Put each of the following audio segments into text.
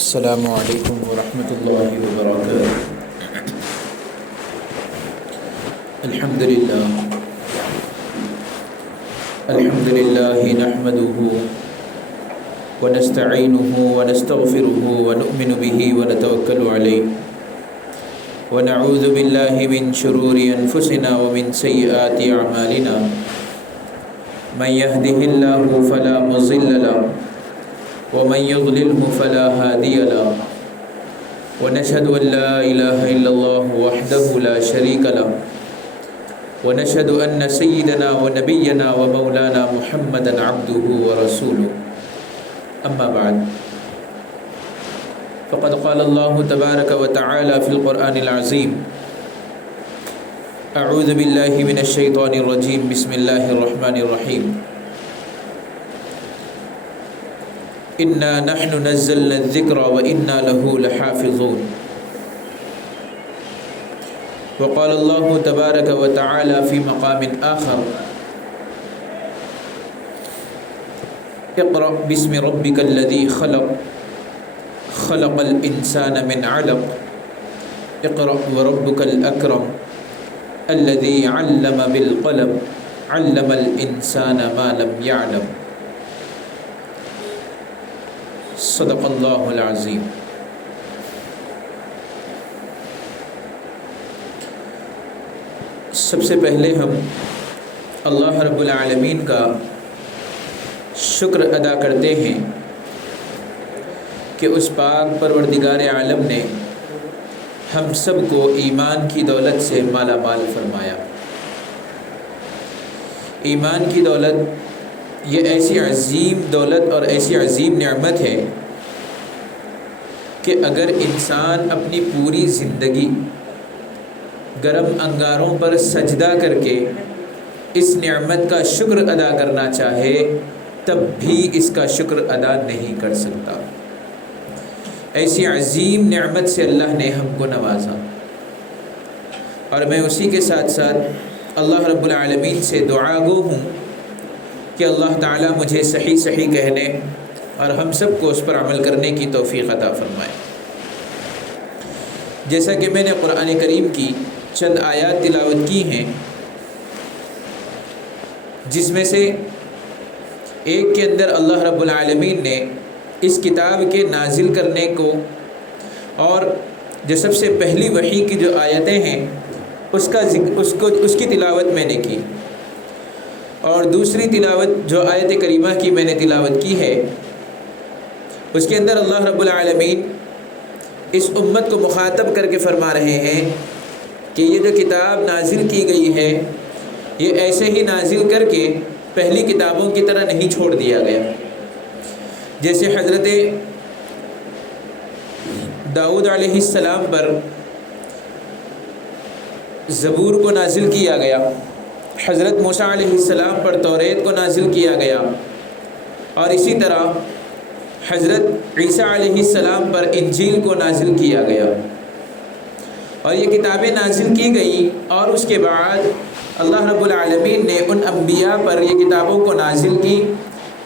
السلام علیکم ورحمۃ اللہ وبرکاتہ۔ الحمد للہ نحمده ونستعینه ونستغفره ونؤمن به ونتوکل علیہ ونعوذ باللہ من شرور انفسنا ومن سیئات اعمالنا من يهده الله فلا مضل له ومن يضلله فلا هادي له ونشهد أن لا إله إلا الله وحده لا شريك له ونشهد أن سيدنا ونبينا ومولانا محمدا عبده ورسوله أما بعد فقد قال الله تبارك وتعالى في القرآن العظيم أعوذ بالله من الشيطان الرجيم بسم الله الرحمن الرحيم إنا نحن نزلنا الذكر وإنا له لحافظون وقال الله تبارك وتعالى في مقام آخر اقرأ باسم ربك الذي خلق الإنسان من علق اقرأ وربك الأكرم الذي علم بالقلم علم الإنسان ما لم يعلم صدق اللہ العظیم۔ سب سے پہلے ہم اللہ رب العالمین کا شکر ادا کرتے ہیں کہ اس پاک پروردگار عالم نے ہم سب کو ایمان کی دولت سے مالا مال فرمایا۔ ایمان کی دولت یہ ایسی عظیم دولت اور ایسی عظیم نعمت ہے کہ اگر انسان اپنی پوری زندگی گرم انگاروں پر سجدہ کر کے اس نعمت کا شکر ادا کرنا چاہے تب بھی اس کا شکر ادا نہیں کر سکتا۔ ایسی عظیم نعمت سے اللہ نے ہم کو نوازا، اور میں اسی کے ساتھ ساتھ اللہ رب العالمین سے دعا گو ہوں کہ اللہ تعالیٰ مجھے صحیح کہنے اور ہم سب کو اس پر عمل کرنے کی توفیق عطا فرمائے۔ جیسا کہ میں نے قرآن کریم کی چند آیات تلاوت کی ہیں، جس میں سے ایک کے اندر اللہ رب العالمین نے اس کتاب کے نازل کرنے کو اور جو سب سے پہلی وحی کی جو آیتیں ہیں اس کی تلاوت میں نے کی، اور دوسری تلاوت جو آیت کریمہ کی میں نے تلاوت کی ہے اس کے اندر اللہ رب العالمین اس امت کو مخاطب کر کے فرما رہے ہیں کہ یہ جو کتاب نازل کی گئی ہے یہ ایسے ہی نازل کر کے پہلی کتابوں کی طرح نہیں چھوڑ دیا گیا۔ جیسے حضرت داؤد علیہ السلام پر زبور کو نازل کیا گیا، حضرت موسیٰ علیہ السلام پر توریت کو نازل کیا گیا، اور اسی طرح حضرت عیسیٰ علیہ السلام پر انجیل کو نازل کیا گیا، اور یہ کتابیں نازل کی گئیں، اور اس کے بعد اللہ رب العالمین نے ان انبیاء پر یہ کتابوں کو نازل کی۔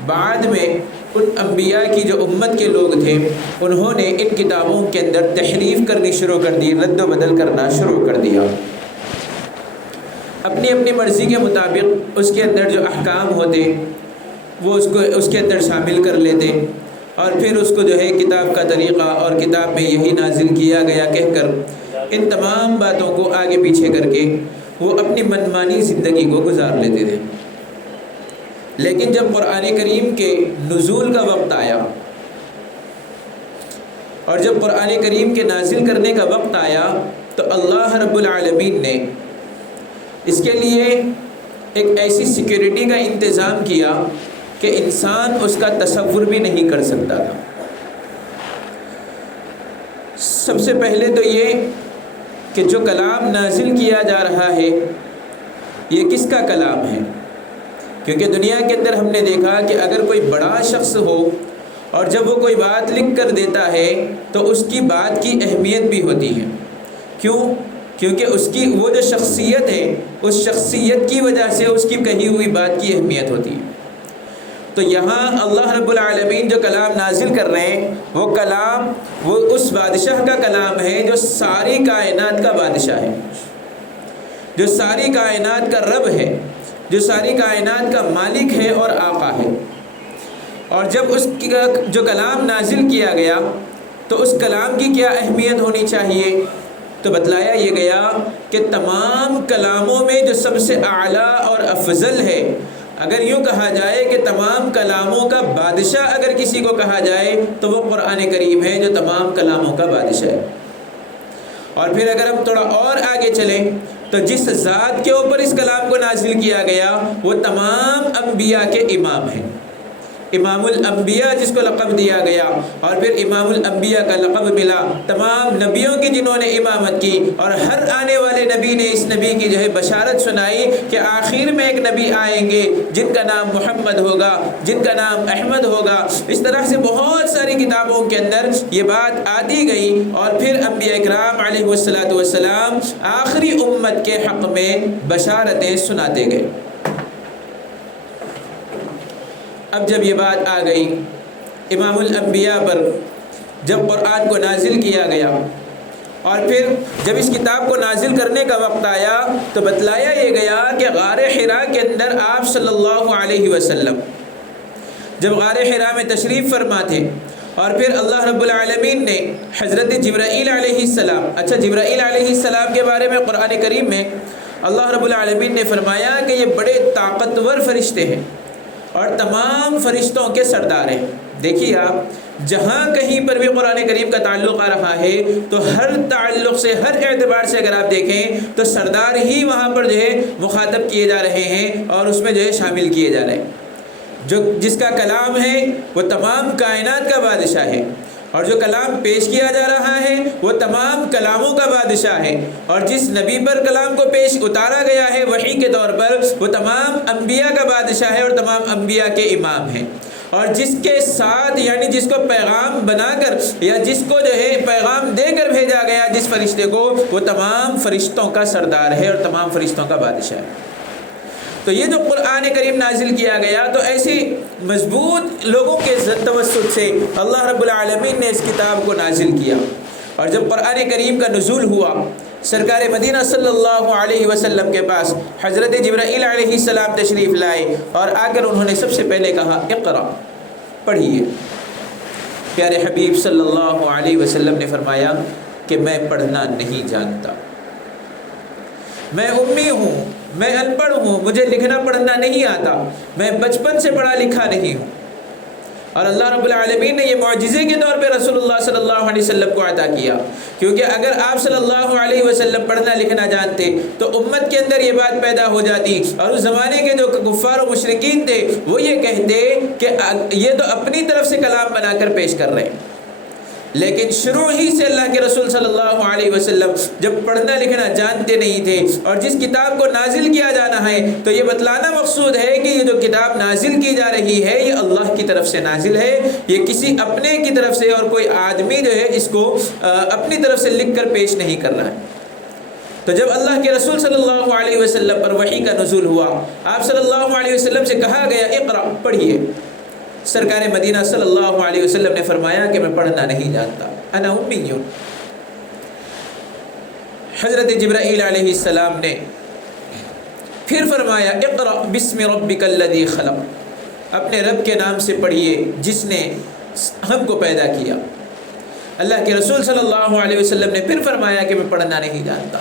بعد میں ان انبیاء کی جو امت کے لوگ تھے انہوں نے ان کتابوں کے اندر تحریف کرنی شروع کر دی، رد و بدل کرنا شروع کر دیا، اپنی اپنی مرضی کے مطابق اس کے اندر جو احکام ہوتے وہ اس کے اندر شامل کر لیتے، اور پھر اس کو جو ہے کتاب کا طریقہ اور کتاب میں یہی نازل کیا گیا کہہ کر ان تمام باتوں کو آگے پیچھے کر کے وہ اپنی منمانی زندگی کو گزار لیتے تھے۔ لیکن جب قرآن کریم کے نزول کا وقت آیا اور جب قرآن کریم کے نازل کرنے کا وقت آیا تو اللہ رب العالمین نے اس کے لیے ایک ایسی سیکیورٹی کا انتظام کیا کہ انسان اس کا تصور بھی نہیں کر سکتا تھا۔ سب سے پہلے تو یہ کہ جو کلام نازل کیا جا رہا ہے یہ کس کا کلام ہے، کیونکہ دنیا کے اندر ہم نے دیکھا کہ اگر کوئی بڑا شخص ہو اور جب وہ کوئی بات لکھ کر دیتا ہے تو اس کی بات کی اہمیت بھی ہوتی ہے۔ کیوں؟ کیونکہ اس کی وہ جو شخصیت ہے اس شخصیت کی وجہ سے اس کی کہی ہوئی بات کی اہمیت ہوتی ہے۔ تو یہاں اللہ رب العالمین جو کلام نازل کر رہے ہیں وہ کلام وہ اس بادشاہ کا کلام ہے جو ساری کائنات کا بادشاہ ہے، جو ساری کائنات کا رب ہے، جو ساری کائنات کا مالک ہے اور آقا ہے۔ اور جب اس کا جو کلام نازل کیا گیا تو اس کلام کی کیا اہمیت ہونی چاہیے؟ تو بتلایا یہ گیا کہ تمام کلاموں میں جو سب سے اعلیٰ اور افضل ہے، اگر یوں کہا جائے کہ تمام کلاموں کا بادشاہ اگر کسی کو کہا جائے تو وہ قرآن کریم ہے جو تمام کلاموں کا بادشاہ ہے۔ اور پھر اگر ہم تھوڑا اور آگے چلیں تو جس ذات کے اوپر اس کلام کو نازل کیا گیا وہ تمام انبیاء کے امام ہیں، امام الانبیاء جس کو لقب دیا گیا، اور پھر امام الانبیاء کا لقب ملا تمام نبیوں کی جنہوں نے امامت کی، اور ہر آنے والے نبی نے اس نبی کی جو ہے بشارت سنائی کہ آخر میں ایک نبی آئیں گے جن کا نام محمد ہوگا، جن کا نام احمد ہوگا۔ اس طرح سے بہت ساری کتابوں کے اندر یہ بات آتی گئی، اور پھر انبیاء کرام علیہ السلام آخری امت کے حق میں بشارتیں سناتے گئے۔ اب جب یہ بات آ گئی امام الانبیاء پر، جب قرآن کو نازل کیا گیا اور پھر جب اس کتاب کو نازل کرنے کا وقت آیا تو بتلایا یہ گیا کہ غار حراء کے اندر آپ صلی اللہ علیہ وسلم جب غار حراء میں تشریف فرما تھے، اور پھر اللہ رب العالمین نے حضرت جبرائیل علیہ السلام، اچھا جبرائیل علیہ السلام کے بارے میں قرآن کریم میں اللہ رب العالمین نے فرمایا کہ یہ بڑے طاقتور فرشتے ہیں اور تمام فرشتوں کے سردار ہیں۔ دیکھیے آپ جہاں کہیں پر بھی قرآن کریم کا تعلق آ رہا ہے تو ہر تعلق سے، ہر اعتبار سے اگر آپ دیکھیں تو سردار ہی وہاں پر جو ہے مخاطب کیے جا رہے ہیں اور اس میں جو ہے شامل کیے جا رہے ہیں۔ جو جس کا کلام ہے وہ تمام کائنات کا بادشاہ ہے، اور جو کلام پیش کیا جا رہا ہے وہ تمام کلاموں کا بادشاہ ہے، اور جس نبی پر کلام کو پیش اتارا گیا ہے وحی کے طور پر وہ تمام انبیاء کا بادشاہ ہے اور تمام انبیاء کے امام ہیں، اور جس کے ساتھ یعنی جس کو پیغام بنا کر یا جس کو جو ہے پیغام دے کر بھیجا گیا جس فرشتے کو، وہ تمام فرشتوں کا سردار ہے اور تمام فرشتوں کا بادشاہ ہے۔ تو یہ جو قرآن کریم نازل کیا گیا تو ایسی مضبوط لوگوں کے توسط سے اللہ رب العالمین نے اس کتاب کو نازل کیا، اور جب قرآن کریم کا نزول ہوا سرکار مدینہ صلی اللہ علیہ وسلم کے پاس حضرت جبرائیل علیہ السلام تشریف لائے، اور آ کر انہوں نے سب سے پہلے کہا اقرأ، پڑھیے۔ پیارے حبیب صلی اللہ علیہ وسلم نے فرمایا کہ میں پڑھنا نہیں جانتا، میں امی ہوں، میں ان پڑھ ہوں، مجھے لکھنا پڑھنا نہیں آتا، میں بچپن سے پڑھا لکھا نہیں ہوں۔ اور اللہ رب العالمین نے یہ معجزے کے طور پہ رسول اللہ صلی اللہ علیہ وسلم کو عطا کیا، کیونکہ اگر آپ صلی اللہ علیہ وسلم پڑھنا لکھنا جانتے تو امت کے اندر یہ بات پیدا ہو جاتی، اور اس زمانے کے جو کفار و مشرکین تھے وہ یہ کہتے کہ یہ تو اپنی طرف سے کلام بنا کر پیش کر رہے ہیں۔ لیکن شروع ہی سے اللہ کے رسول صلی اللہ علیہ وسلم جب پڑھنا لکھنا جانتے نہیں تھے، اور جس کتاب کو نازل کیا جانا ہے تو یہ بتلانا مقصود ہے کہ یہ جو کتاب نازل کی جا رہی ہے یہ اللہ کی طرف سے نازل ہے، یہ کسی اپنے کی طرف سے اور کوئی آدمی جو ہے اس کو اپنی طرف سے لکھ کر پیش نہیں کر رہا ہے۔ تو جب اللہ کے رسول صلی اللہ علیہ وسلم پر وحی کا نزول ہوا، آپ صلی اللہ علیہ وسلم سے کہا گیا اقرأ، پڑھیے۔ سرکار مدینہ صلی اللہ علیہ وسلم نے فرمایا کہ میں پڑھنا نہیں جانتا، انا امی ہوں۔ حضرت جبرائیل علیہ السلام نے پھر فرمایا اقرأ بسم ربک الذی خلق، اپنے رب کے نام سے پڑھیے جس نے ہم کو پیدا کیا۔ اللہ کے رسول صلی اللہ علیہ وسلم نے پھر فرمایا کہ میں پڑھنا نہیں جانتا۔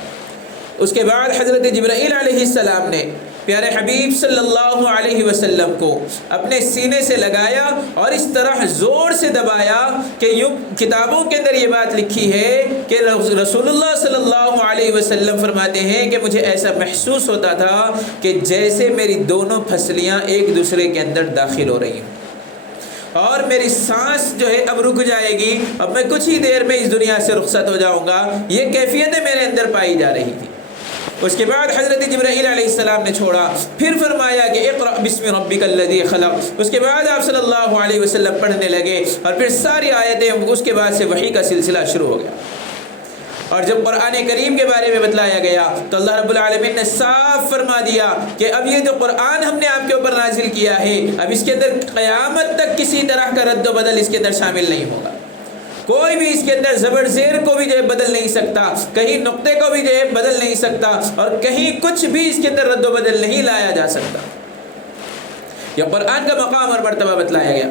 اس کے بعد حضرت جبرائیل علیہ السلام نے پیارے حبیب صلی اللہ علیہ وسلم کو اپنے سینے سے لگایا اور اس طرح زور سے دبایا کہ یوں کتابوں کے اندر یہ بات لکھی ہے کہ رسول اللہ صلی اللہ علیہ وسلم فرماتے ہیں کہ مجھے ایسا محسوس ہوتا تھا کہ جیسے میری دونوں پھسلیاں ایک دوسرے کے اندر داخل ہو رہی ہیں، اور میری سانس جو ہے اب رک جائے گی، اب میں کچھ ہی دیر میں اس دنیا سے رخصت ہو جاؤں گا، یہ کیفیتیں میرے اندر پائی جا رہی تھی۔ اس کے بعد حضرت جبرائیل علیہ السلام نے چھوڑا، پھر فرمایا کہ اقرأ بسم ربک الذی خلق۔ اس کے بعد آپ صلی اللہ علیہ وسلم پڑھنے لگے، اور پھر ساری آیتیں اس کے بعد سے وحی کا سلسلہ شروع ہو گیا۔ اور جب قرآن کریم کے بارے میں بتلایا گیا تو اللہ رب العالمین نے صاف فرما دیا کہ اب یہ جو قرآن ہم نے آپ کے اوپر نازل کیا ہے، اب اس کے اندر قیامت تک کسی طرح کا رد و بدل اس کے اندر شامل نہیں ہوگا۔ کوئی بھی اس کے اندر زبر زیر کو بھی جو ہے بدل نہیں سکتا، کہیں نقطے کو بھی جو ہے بدل نہیں سکتا، اور کہیں کچھ بھی اس کے اندر رد و بدل نہیں لایا جا سکتا۔ یہ قرآن کا مقام اور مرتبہ بتلایا گیا۔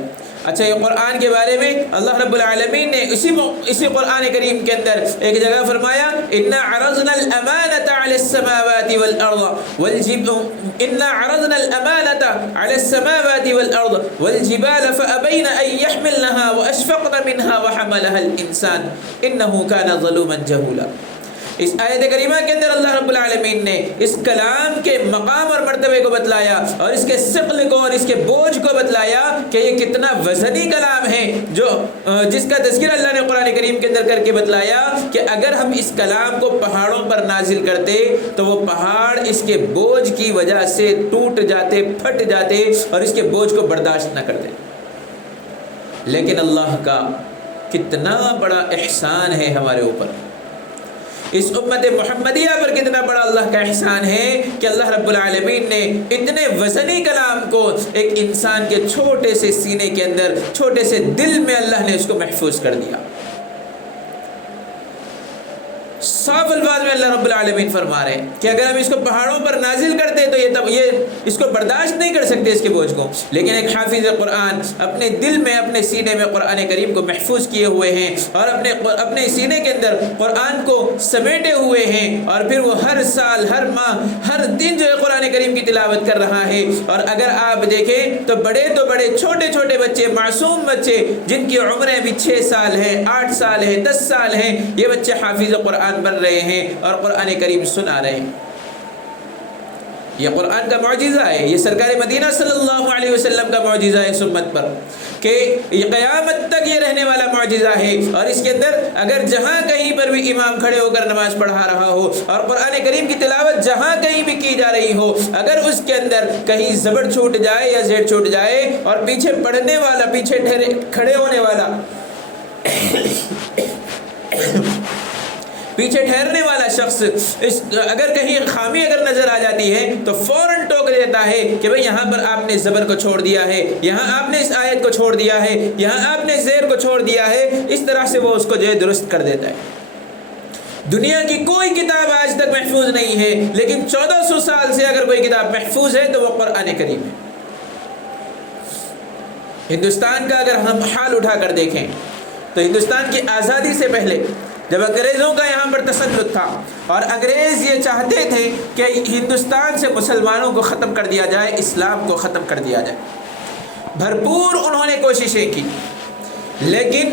اچھا، یہ قرآن کے بارے میں اللہ رب العالمین نے اسی قرآن کریم کے اندر ایک جگہ فرمایا، اِنَّا عَرَضْنَا الْأَمَانَةَ عَلَى السَّمَاوَاتِ وَالْأَرْضِ وَالْجِبَالَ فَأَبَيْنَ أَن يَحْمِلْنَهَا وَأَشْفَقْنَ مِنْهَا وَحَمَلَهَا الْإِنسَانُ إِنَّهُ كَانَ ظَلُومًا جَهُولًا۔ اس آیت کریمہ کے اندر اللہ رب العالمین نے اس کلام کے مقام اور مرتبے کو بتلایا، اور اس کے ثقل کو اور اس کے بوجھ کو بتلایا کہ یہ کتنا وزنی کلام ہے، جس کا تذکرہ اللہ نے قرآن کریم کے اندر کر کے بتلایا کہ اگر ہم اس کلام کو پہاڑوں پر نازل کرتے تو وہ پہاڑ اس کے بوجھ کی وجہ سے ٹوٹ جاتے، پھٹ جاتے، اور اس کے بوجھ کو برداشت نہ کرتے۔ لیکن اللہ کا کتنا بڑا احسان ہے ہمارے اوپر، اس امت محمدیہ پر کتنا بڑا اللہ کا احسان ہے کہ اللہ رب العالمین نے اتنے وزنی کلام کو ایک انسان کے چھوٹے سے سینے کے اندر، چھوٹے سے دل میں اللہ نے اس کو محفوظ کر دیا۔ صاف الفاظ میں اللہ رب العالمین فرما رہے ہیں کہ اگر ہم اس کو پہاڑوں پر نازل کرتے تو یہ اس کو برداشت نہیں کر سکتے، اس کے بوجھ کو، لیکن ایک حافظ قرآن اپنے دل میں، اپنے سینے میں قرآن کریم کو محفوظ کیے ہوئے ہیں، اور اپنے سینے کے اندر قرآن کو سمیٹے ہوئے ہیں، اور پھر وہ ہر سال، ہر ماہ، ہر دن جو ہے قرآن کریم کی تلاوت کر رہا ہے۔ اور اگر آپ دیکھیں تو بڑے چھوٹے چھوٹے بچے، معصوم بچے جن کی عمریں بھی 6 سال ہیں، 8 سال ہیں، 10 سال ہیں، یہ بچے حافظ قرآن بن رہے ہیں اور قرآن کریم سنا رہے ہیں۔ یہ قرآن کا معجزہ ہے، یہ سرکار مدینہ صلی اللہ علیہ وسلم کا معجزہ ہے اس امت پر، کہ یہ قیامت تک یہ رہنے والا معجزہ ہے۔ اور اس کے اندر اگر جہاں کہیں پر بھی امام کھڑے ہو کر نماز پڑھا رہا ہو، اور قرآن کریم کی تلاوت جہاں کہیں بھی کی جا رہی ہو، اگر اس کے اندر کہیں زبر چھوٹ جائے یا زیر چھوٹ جائے، اور پیچھے پڑھنے والا، پیچھے کھڑے ہونے والا، پیچھے ٹھہرنے والا شخص اگر کہیں خامی اگر نظر آ جاتی ہے تو فوراً ٹوک دیتا ہے کہ بھئی یہاں پر آپ نے زبر کو چھوڑ دیا ہے، یہاں آپ نے اس آیت کو چھوڑ دیا ہے، یہاں آپ نے زیر کو چھوڑ دیا ہے۔ اس طرح سے وہ اس کو جو ہے درست کر دیتا ہے۔ دنیا کی کوئی کتاب آج تک محفوظ نہیں ہے، لیکن 1400 سال سے اگر کوئی کتاب محفوظ ہے تو وہ قرآن کریم ہے۔ ہندوستان کا اگر ہم حال اٹھا کر دیکھیں تو ہندوستان کی آزادی سے پہلے جب انگریزوں کا یہاں پر تسلط تھا، اور انگریز یہ چاہتے تھے کہ ہندوستان سے مسلمانوں کو ختم کر دیا جائے، اسلام کو ختم کر دیا جائے، بھرپور انہوں نے کوششیں کی، لیکن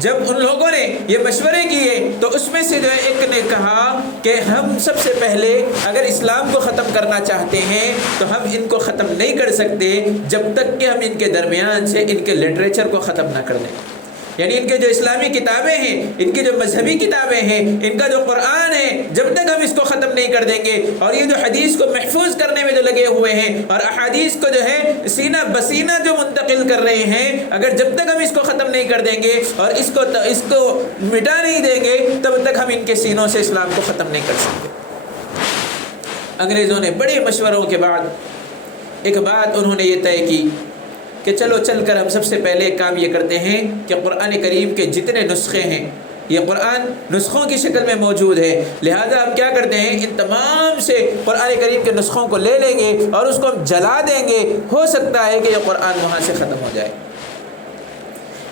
جب ان لوگوں نے یہ مشورے کیے تو اس میں سے جو ہے ایک نے کہا کہ ہم سب سے پہلے اگر اسلام کو ختم کرنا چاہتے ہیں تو ہم ان کو ختم نہیں کر سکتے جب تک کہ ہم ان کے درمیان سے ان کے لٹریچر کو ختم نہ کر دیں۔ یعنی ان کے جو اسلامی کتابیں ہیں، ان کی جو مذہبی کتابیں ہیں، ان کا جو قرآن ہے، جب تک ہم اس کو ختم نہیں کر دیں گے، اور یہ جو حدیث کو محفوظ کرنے میں جو لگے ہوئے ہیں اور احادیث کو جو ہے سینہ بسینہ جو منتقل کر رہے ہیں، اگر جب تک ہم اس کو ختم نہیں کر دیں گے اور اس کو مٹا نہیں دیں گے، تب تک ہم ان کے سینوں سے اسلام کو ختم نہیں کر سکتے۔ انگریزوں نے بڑے مشوروں کے بعد ایک بات انہوں نے یہ طے کی کہ چلو چل کر ہم سب سے پہلے کام یہ کرتے ہیں کہ قرآن کریم کے جتنے نسخے ہیں، یہ قرآن نسخوں کی شکل میں موجود ہے، لہذا ہم کیا کرتے ہیں، ان تمام سے قرآن کریم کے نسخوں کو لے لیں گے اور اس کو ہم جلا دیں گے، ہو سکتا ہے کہ یہ قرآن وہاں سے ختم ہو جائے۔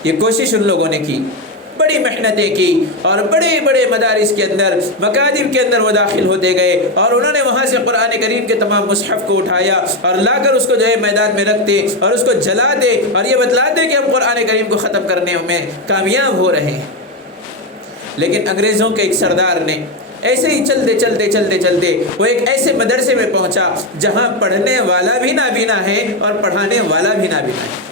یہ کوشش ان لوگوں نے کی، بڑی محنتیں کی، اور بڑے بڑے مدارس کے اندر، مکاتب کے اندر وہ داخل ہوتے گئے، اور انہوں نے وہاں سے قرآن کریم کے تمام مصحف کو اٹھایا اور لا کر اس کو جو ہے میدان میں رکھتے اور اس کو جلاتے اور یہ بتلاتے کہ ہم قرآن کریم کو ختم کرنے میں کامیاب ہو رہے ہیں۔ لیکن انگریزوں کے ایک سردار نے ایسے ہی چلتے وہ ایک ایسے مدرسے میں پہنچا جہاں پڑھنے والا بھی نابینا ہے اور پڑھانے والا بھی نابینا ہے۔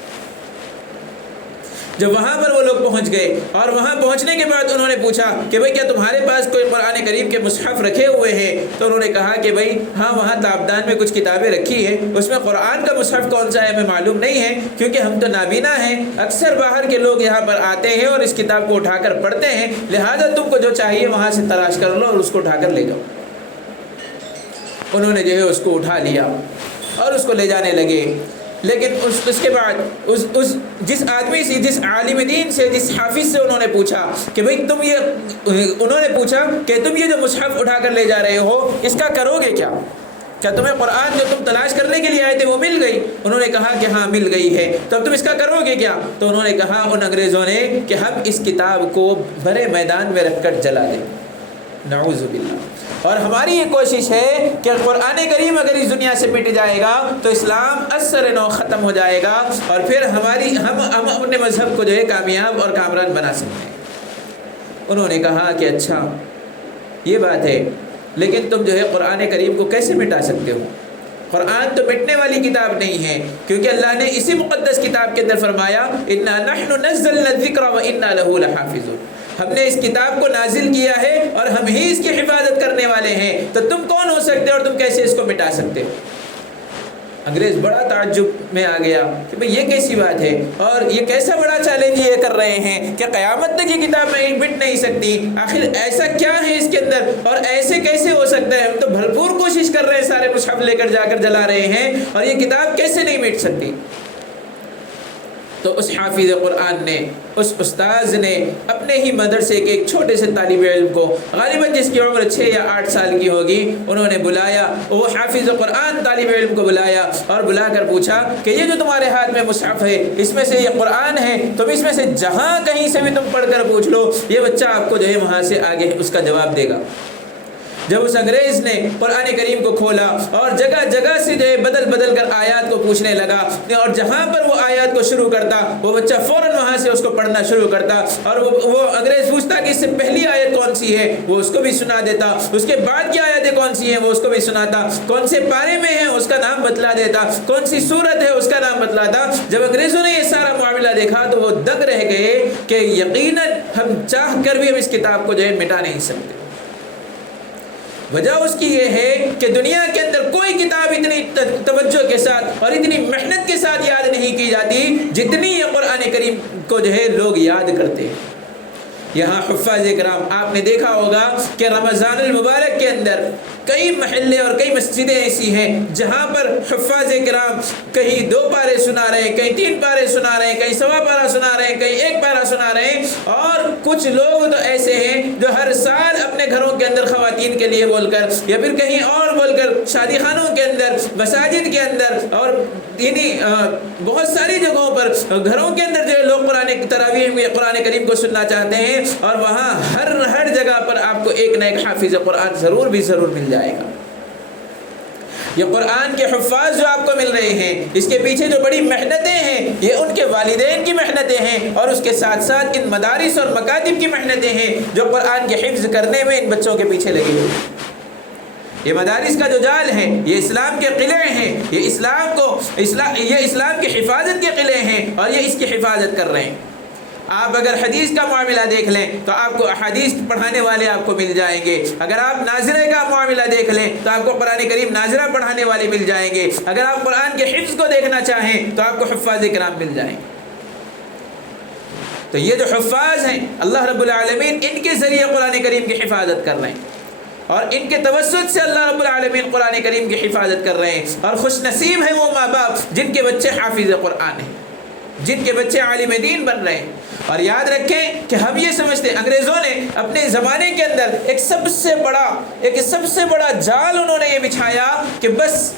جب وہاں پر وہ لوگ پہنچ گئے اور وہاں پہنچنے کے بعد انہوں نے پوچھا کہ بھئی کیا تمہارے پاس کوئی قرآن کریم کے مصحف رکھے ہوئے ہیں؟ تو انہوں نے کہا کہ بھئی ہاں وہاں تابدان میں کچھ کتابیں رکھی ہیں، اس میں قرآن کا مصحف کون سا ہے ہمیں معلوم نہیں ہے، کیونکہ ہم تو نابینا ہیں، اکثر باہر کے لوگ یہاں پر آتے ہیں اور اس کتاب کو اٹھا کر پڑھتے ہیں، لہٰذا تم کو جو چاہیے وہاں سے تلاش کر لو اور اس کو اٹھا کر لے جاؤ۔ انہوں نے جو ہے اس کو اٹھا لیا اور اس کو لے جانے لگے، لیکن اس کے بعد جس آدمی سے، جس عالم دین سے، جس حافظ سے انہوں نے پوچھا کہ بھئی انہوں نے پوچھا کہ تم یہ جو مصحف اٹھا کر لے جا رہے ہو اس کا کرو گے کیا؟ کیا تمہیں قرآن جو تم تلاش کرنے کے لیے آئے تھے وہ مل گئی؟ انہوں نے کہا کہ ہاں مل گئی ہے، تو اب تم اس کا کرو گے کیا؟ تو انہوں نے کہا ان انگریزوں نے کہ ہم اس کتاب کو بھرے میدان میں رکھ کر جلا دیں، نعوذ باللہ۔ اور ہماری یہ کوشش ہے کہ قرآن کریم اگر اس دنیا سے مٹ جائے گا تو اسلام اثر نو ختم ہو جائے گا اور پھر ہم اپنے مذہب کو جو ہے کامیاب اور کامران بنا سکتے ہیں۔ انہوں نے کہا کہ اچھا یہ بات ہے، لیکن تم جو ہے قرآن کریم کو کیسے مٹا سکتے ہو؟ قرآن تو مٹنے والی کتاب نہیں ہے، کیونکہ اللہ نے اسی مقدس کتاب کے اندر فرمایا اِنَّا نَحْنُ نَزَّلْنَا الذِّكْرَ وَإِنَّا لَهُ لَحَافِظُونَ، ہم نے اس کتاب کو نازل کیا ہے اور ہم ہی اس کی حفاظت کرنے والے ہیں، تو تم کون ہو سکتے اور تم کیسے اس کو مٹا سکتے ہو؟ انگریز بڑا تعجب میں آ گیا کہ بھئی یہ کیسی بات ہے اور یہ کیسا بڑا چیلنج یہ کر رہے ہیں کہ قیامت تک یہ کتاب مٹ نہیں سکتی، آخر ایسا کیا ہے اس کے اندر اور ایسے کیسے ہو سکتا ہے؟ ہم تو بھرپور کوشش کر رہے ہیں، سارے مصحف لے کر جا کر جلا رہے ہیں اور یہ کتاب کیسے نہیں مٹ سکتی؟ تو اس حافظ قرآن نے، اس استاذ نے اپنے ہی مدرسے کے ایک چھوٹے سے طالب علم کو، غالباً جس کی عمر 6 یا 8 سال کی ہوگی، انہوں نے بلایا، وہ حافظ قرآن طالب علم کو بلایا اور بلا کر پوچھا کہ یہ جو تمہارے ہاتھ میں مصحف ہے اس میں سے یہ قرآن ہے، تم اس میں سے جہاں کہیں سے بھی تم پڑھ کر پوچھ لو، یہ بچہ آپ کو جو ہے وہاں سے آگے اس کا جواب دے گا۔ جب اس انگریز نے قرآن کریم کو کھولا اور جگہ جگہ سے جو ہے بدل بدل کر آیات کو پوچھنے لگا اور جہاں پر وہ آیات کو شروع کرتا وہ بچہ فوراً وہاں سے اس کو پڑھنا شروع کرتا اور وہ انگریز پوچھتا کہ اس سے پہلی آیت کون سی ہے، وہ اس کو بھی سنا دیتا، اس کے بعد کی آیتیں کون سی ہیں وہ اس کو بھی سناتا، کون سے پارے میں ہیں اس کا نام بتلا دیتا، کون سی سورت ہے اس کا نام بتلاتا۔ جب انگریزوں نے یہ سارا معاملہ دیکھا تو وہ دنگ رہ گئے کہ یقیناً ہم چاہ کر بھی ہم اس کتاب کو جو ہے مٹا نہیں سکتے۔ وجہ اس کی یہ ہے کہ دنیا کے اندر کوئی کتاب اتنی توجہ کے ساتھ اور اتنی محنت کے ساتھ یاد نہیں کی جاتی جتنی یہ قرآن کریم کو جو ہے لوگ یاد کرتے ہیں۔ یہاں حفاظ کرام آپ نے دیکھا ہوگا کہ رمضان المبارک کے اندر کئی محلے اور کئی مسجدیں ایسی ہیں جہاں پر حفاظ کرام کہیں 2 پارے سنا رہے ہیں، کہیں 3 پارے سنا رہے ہیں، کہیں 1.25 پارہ سنا رہے ہیں، کہیں 1 پارہ سنا رہے ہیں، اور کچھ لوگ تو ایسے ہیں جو ہر سال اپنے گھروں کے اندر خواتین کے لیے بول کر یا پھر کہیں اور بول کر شادی خانوں کے اندر، مساجد کے اندر اور بہت ساری جگہوں پر گھروں کے اندر جو لوگ تراویح میں قرآن کریم کو سننا چاہتے ہیں، اور وہاں ہر جگہ پر آپ کو ایک نہ ایک حافظ قرآن ضرور مل جائے گا۔ یہ قرآن کے حفاظ جو آپ کو مل رہے ہیں اس کے پیچھے جو بڑی محنتیں ہیں یہ ان کے والدین کی محنتیں ہیں اور اس کے ساتھ ساتھ ان مدارس اور مکاتب کی محنتیں ہیں جو قرآن کے حفظ کرنے میں ان بچوں کے پیچھے لگی ہوئی۔ یہ مدارس کا جو جال ہے یہ اسلام کے قلعے ہیں، یہ اسلام کی حفاظت کے قلعے ہیں اور یہ اس کی حفاظت کر رہے ہیں۔ آپ اگر حدیث کا معاملہ دیکھ لیں تو آپ کو احادیث پڑھانے والے آپ کو مل جائیں گے، اگر آپ ناظرہ کا معاملہ دیکھ لیں تو آپ کو قرآن کریم ناظرہ پڑھانے والے مل جائیں گے، اگر آپ قرآن کے حفظ کو دیکھنا چاہیں تو آپ کو حفاظ کرام مل جائیں گے۔ تو یہ جو حفاظ ہیں اللہ رب العالمین ان کے ذریعے قرآن کریم کی حفاظت کر رہے ہیں اور ان کے توسط سے اللہ رب العالمین قرآن کریم کی حفاظت کر رہے ہیں، اور خوش نصیب ہیں وہ ماں باپ جن کے بچے حافظ قرآن ہیں، جن کے بچے عالم دین بن رہے ہیں۔ اور یاد رکھیں کہ ہم یہ سمجھتے ہیں انگریزوں نے اپنے زمانے کے اندر ایک سب سے بڑا جال انہوں نے یہ بچھایا کہ بس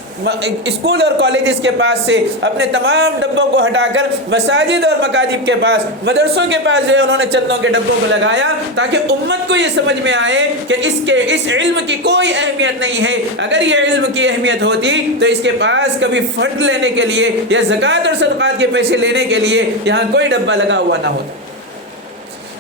اسکول اور کالجز کے پاس سے اپنے تمام ڈبوں کو ہٹا کر مساجد اور مکاتب کے پاس، مدرسوں کے پاس جو ہے انہوں نے چندوں کے ڈبوں کو لگایا تاکہ امت کو یہ سمجھ میں آئے کہ اس علم کی کوئی اہمیت نہیں ہے۔ اگر یہ علم کی اہمیت ہوتی تو اس کے پاس کبھی فنڈ لینے کے لیے یا زکوٰۃ اور صدقات کے پیسے لینے کے لیے یہاں کوئی ڈبہ لگا ہوا نہ ہوتا۔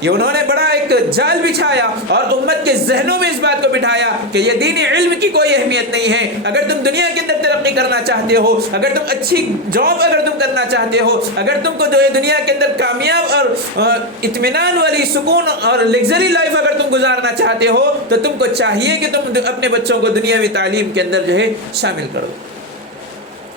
یہ انہوں نے بڑا ایک جال بچھایا اور امت کے ذہنوں میں اس بات کو بٹھایا کہ یہ دین علم کی کوئی اہمیت نہیں ہے. اگر تم دنیا کے اندر ترقی کرنا چاہتے ہو، اگر تم اچھی جاب اگر تم کرنا چاہتے ہو، اگر تم کو جو ہے دنیا کے اندر کامیاب اور اطمینان والی سکون اور لگژری لائف اگر تم گزارنا چاہتے ہو، تو تم کو چاہیے کہ تم اپنے بچوں کو دنیاوی تعلیم کے اندر جو ہے شامل کرو.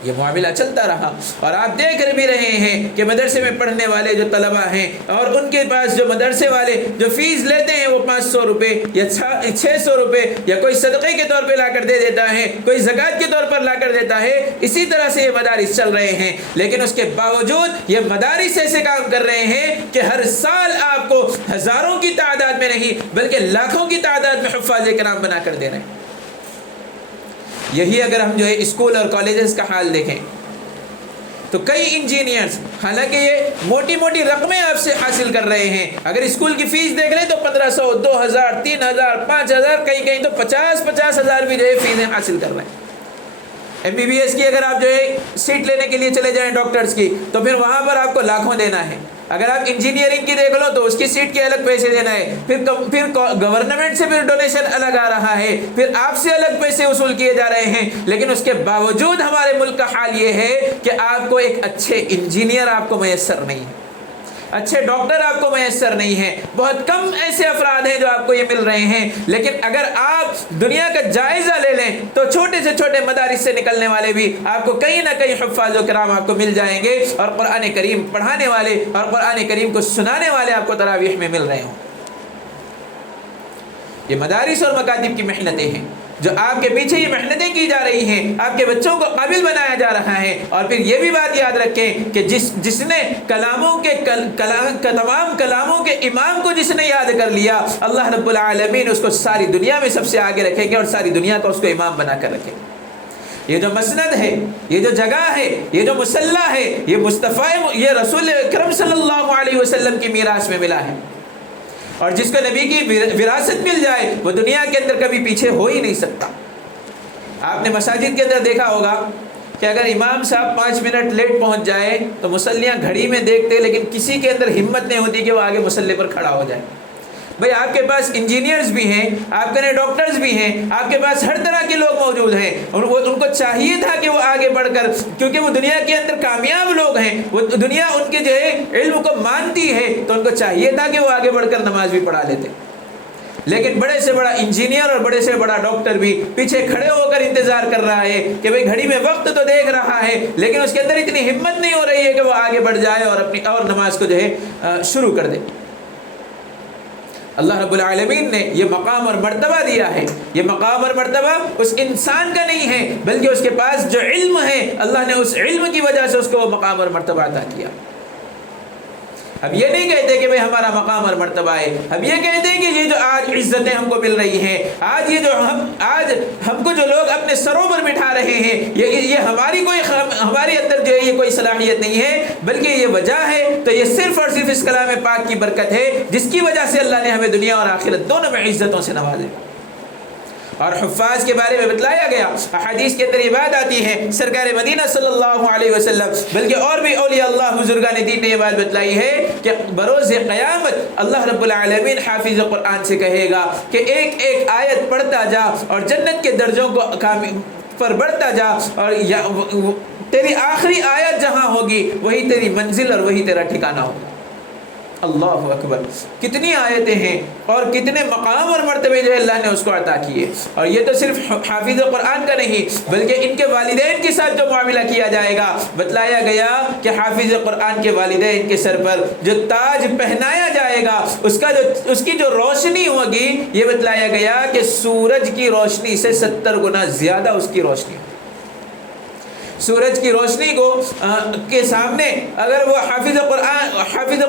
یہ معاملہ چلتا رہا اور آپ دیکھ بھی رہے ہیں کہ مدرسے میں پڑھنے والے جو طلبہ ہیں اور ان کے پاس جو مدرسے والے جو فیس لیتے ہیں وہ 500 روپے یا 600 روپے یا کوئی صدقے کے طور پہ لا کر دے دیتا ہے، کوئی زکوٰۃ کے طور پر لا کر دیتا ہے. اسی طرح سے یہ مدارس چل رہے ہیں، لیکن اس کے باوجود یہ مدارس ایسے کام کر رہے ہیں کہ ہر سال آپ کو ہزاروں کی تعداد میں نہیں بلکہ لاکھوں کی تعداد میں حفاظ کرام بنا کر دے رہے ہیں. یہی اگر ہم جو ہے اسکول اور کالجز کا حال دیکھیں تو کئی انجینئرز حالانکہ یہ موٹی موٹی رقمیں آپ سے حاصل کر رہے ہیں. اگر اسکول کی فیس دیکھ لیں تو 1500 2000 3000 5000 کہیں تو 50 ہزار بھی جو ہے فیسیں حاصل کر رہے ہیں. MBBS کی اگر آپ جو ہے سیٹ لینے کے لیے چلے جائیں ڈاکٹرز کی تو پھر وہاں پر آپ کو لاکھوں دینا ہے. اگر آپ انجینئرنگ کی دیکھ لو تو اس کی سیٹ کے الگ پیسے دینا ہے، پھر گورنمنٹ سے پھر ڈونیشن الگ آ رہا ہے، پھر آپ سے الگ پیسے وصول کیے جا رہے ہیں. لیکن اس کے باوجود ہمارے ملک کا حال یہ ہے کہ آپ کو ایک اچھے انجینئر آپ کو میسر نہیں ہے، اچھے ڈاکٹر آپ کو میسر نہیں ہیں. بہت کم ایسے افراد ہیں جو آپ کو یہ مل رہے ہیں. لیکن اگر آپ دنیا کا جائزہ لے لیں تو چھوٹے سے چھوٹے مدارس سے نکلنے والے بھی آپ کو کہیں نہ کہیں حفاظ و کرام آپ کو مل جائیں گے، اور قرآن کریم پڑھانے والے اور قرآن کریم کو سنانے والے آپ کو تراویح میں مل رہے ہوں. یہ مدارس اور مکاتب کی محنتیں ہیں جو آپ کے پیچھے یہ محنتیں کی جا رہی ہیں، آپ کے بچوں کو قابل بنایا جا رہا ہے. اور پھر یہ بھی بات یاد رکھیں کہ جس نے تمام کلاموں کے امام کو جس نے یاد کر لیا، اللہ رب العالمین اس کو ساری دنیا میں سب سے آگے رکھیں گے اور ساری دنیا کو اس کو امام بنا کر رکھیں گے. یہ جو مسند ہے، یہ جو جگہ ہے، یہ جو مصلی ہے، یہ مصطفیٰ، یہ رسول اکرم صلی اللہ علیہ وسلم کی میراث میں ملا ہے. اور جس کو نبی کی وراثت مل جائے وہ دنیا کے اندر کبھی پیچھے ہو ہی نہیں سکتا. آپ نے مساجد کے اندر دیکھا ہوگا کہ اگر امام صاحب 5 منٹ لیٹ پہنچ جائے تو مصلیاں گھڑی میں دیکھتے لیکن کسی کے اندر ہمت نہیں ہوتی کہ وہ آگے مصلی پر کھڑا ہو جائے. بھائی آپ کے پاس انجینئرز بھی ہیں، آپ کے ڈاکٹرز بھی ہیں، آپ کے پاس ہر طرح کے لوگ موجود ہیں. ان کو چاہیے تھا کہ وہ آگے بڑھ کر، کیونکہ وہ دنیا کے اندر کامیاب لوگ ہیں، وہ دنیا ان کے جو ہے علم کو مانتی ہے، تو ان کو چاہیے تھا کہ وہ آگے بڑھ کر نماز بھی پڑھا لیتے. لیکن بڑے سے بڑا انجینئر اور بڑے سے بڑا ڈاکٹر بھی پیچھے کھڑے ہو کر انتظار کر رہا ہے کہ بھئی گھڑی میں وقت تو دیکھ رہا ہے لیکن اس کے اندر اتنی ہمت نہیں ہو رہی ہے کہ وہ آگے بڑھ جائے اور اپنی اور نماز کو جو ہے شروع کر دے. اللہ رب العالمین نے یہ مقام اور مرتبہ دیا ہے. یہ مقام اور مرتبہ اس انسان کا نہیں ہے بلکہ اس کے پاس جو علم ہے، اللہ نے اس علم کی وجہ سے اس کو وہ مقام اور مرتبہ عطا کیا. اب یہ نہیں کہتے کہ بھئی ہمارا مقام اور مرتبہ ہے، ہم یہ کہتے ہیں کہ یہ جو آج عزتیں ہم کو مل رہی ہیں، آج یہ جو آج ہم کو جو لوگ اپنے سروں پر بٹھا رہے ہیں، یہ ہمارے اندر جو ہے یہ کوئی صلاحیت نہیں ہے بلکہ یہ وجہ ہے. تو یہ صرف اور صرف اس کلام پاک کی برکت ہے جس کی وجہ سے اللہ نے ہمیں دنیا اور آخرت دونوں میں عزتوں سے نوازے. اور حفاظ کے بارے میں بتلایا گیا، احادیث کے اندر یہ بات آتی ہے، سرکار مدینہ صلی اللہ علیہ وسلم بلکہ اور بھی اولیاء اللہ بزرگان دین نے یہ بات بتلائی ہے کہ بروز قیامت اللہ رب العالمین حافظ قرآن سے کہے گا کہ ایک ایک آیت پڑھتا جا اور جنت کے درجوں کو پر بڑھتا جا، اور تیری آخری آیت جہاں ہوگی وہی تیری منزل اور وہی تیرا ٹھکانہ ہوگا. اللہ اکبر، کتنی آیتیں ہیں اور کتنے مقام اور مرتبے جو اللہ نے اس کو عطا کیے. اور یہ تو صرف حافظ قرآن کا نہیں بلکہ ان کے والدین کے ساتھ جو معاملہ کیا جائے گا، بتلایا گیا کہ حافظ قرآن کے والدین کے سر پر جو تاج پہنایا جائے گا اس کی جو روشنی ہوگی، یہ بتلایا گیا کہ سورج کی روشنی سے 70 گنا زیادہ اس کی روشنی. سورج کی روشنی کو کے سامنے اگر وہ حافظ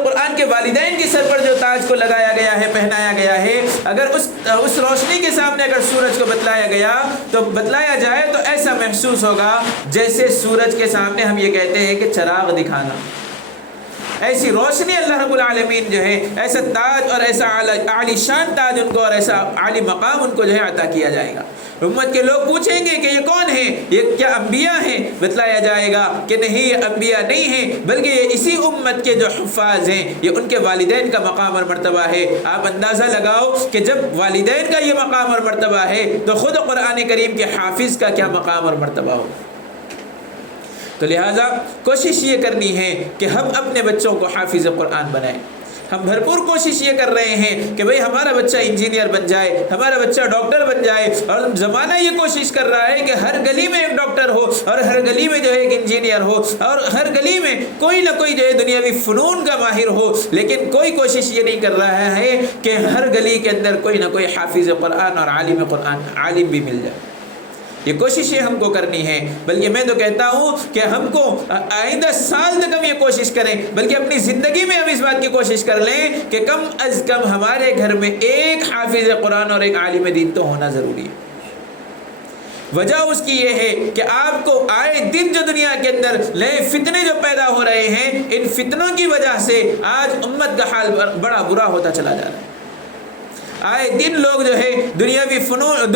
قرآن کے والدین کے سر پر جو تاج کو لگایا گیا ہے، پہنایا گیا ہے، اگر اس روشنی کے سامنے اگر سورج کو بتلایا جائے تو ایسا محسوس ہوگا جیسے سورج کے سامنے ہم یہ کہتے ہیں کہ چراغ دکھانا. ایسی روشنی اللہ رب العالمین جو ہے، ایسا تاج اور ایسا عالی شان تاج ان کو اور ایسا عالی مقام ان کو جو ہے عطا کیا جائے گا. امت کے لوگ پوچھیں گے کہ یہ کون ہیں، یہ کیا انبیاء ہیں؟ بتلایا جائے گا کہ نہیں، یہ انبیاء نہیں ہیں، بلکہ یہ اسی امت کے جو حفاظ ہیں، یہ ان کے والدین کا مقام اور مرتبہ ہے۔ آپ اندازہ لگاؤ کہ جب والدین کا یہ مقام اور مرتبہ ہے تو خود قرآن کریم کے حافظ کا کیا مقام اور مرتبہ ہو۔ تو لہٰذا کوشش یہ کرنی ہے کہ ہم اپنے بچوں کو حافظ قرآن بنائیں۔ ہم بھرپور کوشش یہ کر رہے ہیں کہ بھئی ہمارا بچہ انجینئر بن جائے، ہمارا بچہ ڈاکٹر بن جائے، اور زمانہ یہ کوشش کر رہا ہے کہ ہر گلی میں ایک ڈاکٹر ہو، اور ہر گلی میں جو ہے ایک انجینئر ہو، اور ہر گلی میں کوئی نہ کوئی جو ہے دنیاوی فنون کا ماہر ہو، لیکن کوئی کوشش یہ نہیں کر رہا ہے کہ ہر گلی کے اندر کوئی نہ کوئی حافظ قرآن اور عالم قرآن عالم بھی مل جائے۔ یہ کوششیں ہم کو کرنی ہے، بلکہ میں تو کہتا ہوں کہ ہم کو آئندہ سال تک ہم یہ کوشش کریں، بلکہ اپنی زندگی میں ہم اس بات کی کوشش کر لیں کہ کم از کم ہمارے گھر میں ایک حافظ قرآن اور ایک عالم دین تو ہونا ضروری ہے۔ وجہ اس کی یہ ہے کہ آپ کو آئے دن جو دنیا کے اندر نئے فتنے جو پیدا ہو رہے ہیں، ان فتنوں کی وجہ سے آج امت کا حال بڑا برا ہوتا چلا جا رہا ہے۔ آئے دن لوگ جو ہے دنیاوی فنون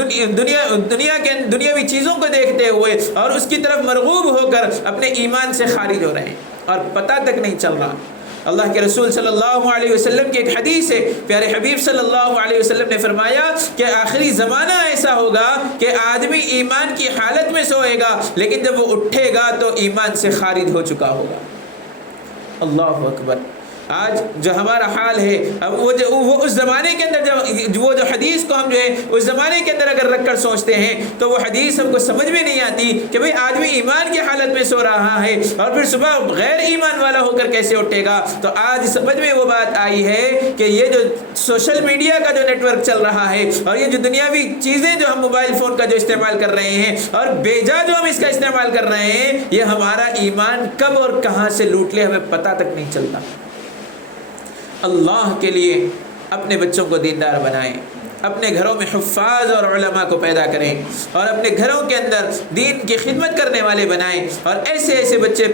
دنیاوی چیزوں کو دیکھتے ہوئے اور اس کی طرف مرغوب ہو کر اپنے ایمان سے خارج ہو رہے ہیں اور پتہ تک نہیں چل رہا۔ اللہ کے رسول صلی اللہ علیہ وسلم کی ایک حدیث ہے، پیارے حبیب صلی اللہ علیہ وسلم نے فرمایا کہ آخری زمانہ ایسا ہوگا کہ آدمی ایمان کی حالت میں سوئے گا، لیکن جب وہ اٹھے گا تو ایمان سے خارج ہو چکا ہوگا۔ اللہ اکبر۔ آج جو ہمارا حال ہے، اب وہ اس زمانے کے اندر وہ جو حدیث کو ہم جو ہے اس زمانے کے اندر اگر رکھ کر سوچتے ہیں تو وہ حدیث ہم کو سمجھ میں نہیں آتی کہ بھئی آدمی ایمان کی حالت میں سو رہا ہے اور پھر صبح غیر ایمان والا ہو کر کیسے اٹھے گا۔ تو آج سمجھ میں وہ بات آئی ہے کہ یہ جو سوشل میڈیا کا جو نیٹ ورک چل رہا ہے اور یہ جو دنیاوی چیزیں جو ہم موبائل فون کا جو استعمال کر رہے ہیں اور بیجا جو ہم اس کا استعمال کر رہے ہیں، یہ ہمارا ایمان کب اور کہاں سے لوٹ لے ہمیں پتہ تک نہیں چلتا۔ اللہ کے لیے اپنے بچوں کو دیندار بنائیں، اپنے گھروں میں حفاظ اور علماء کو پیدا کریں اور اپنے گھروں کے اندر دین کی خدمت کرنے والے بنائیں اور ایسے ایسے بچے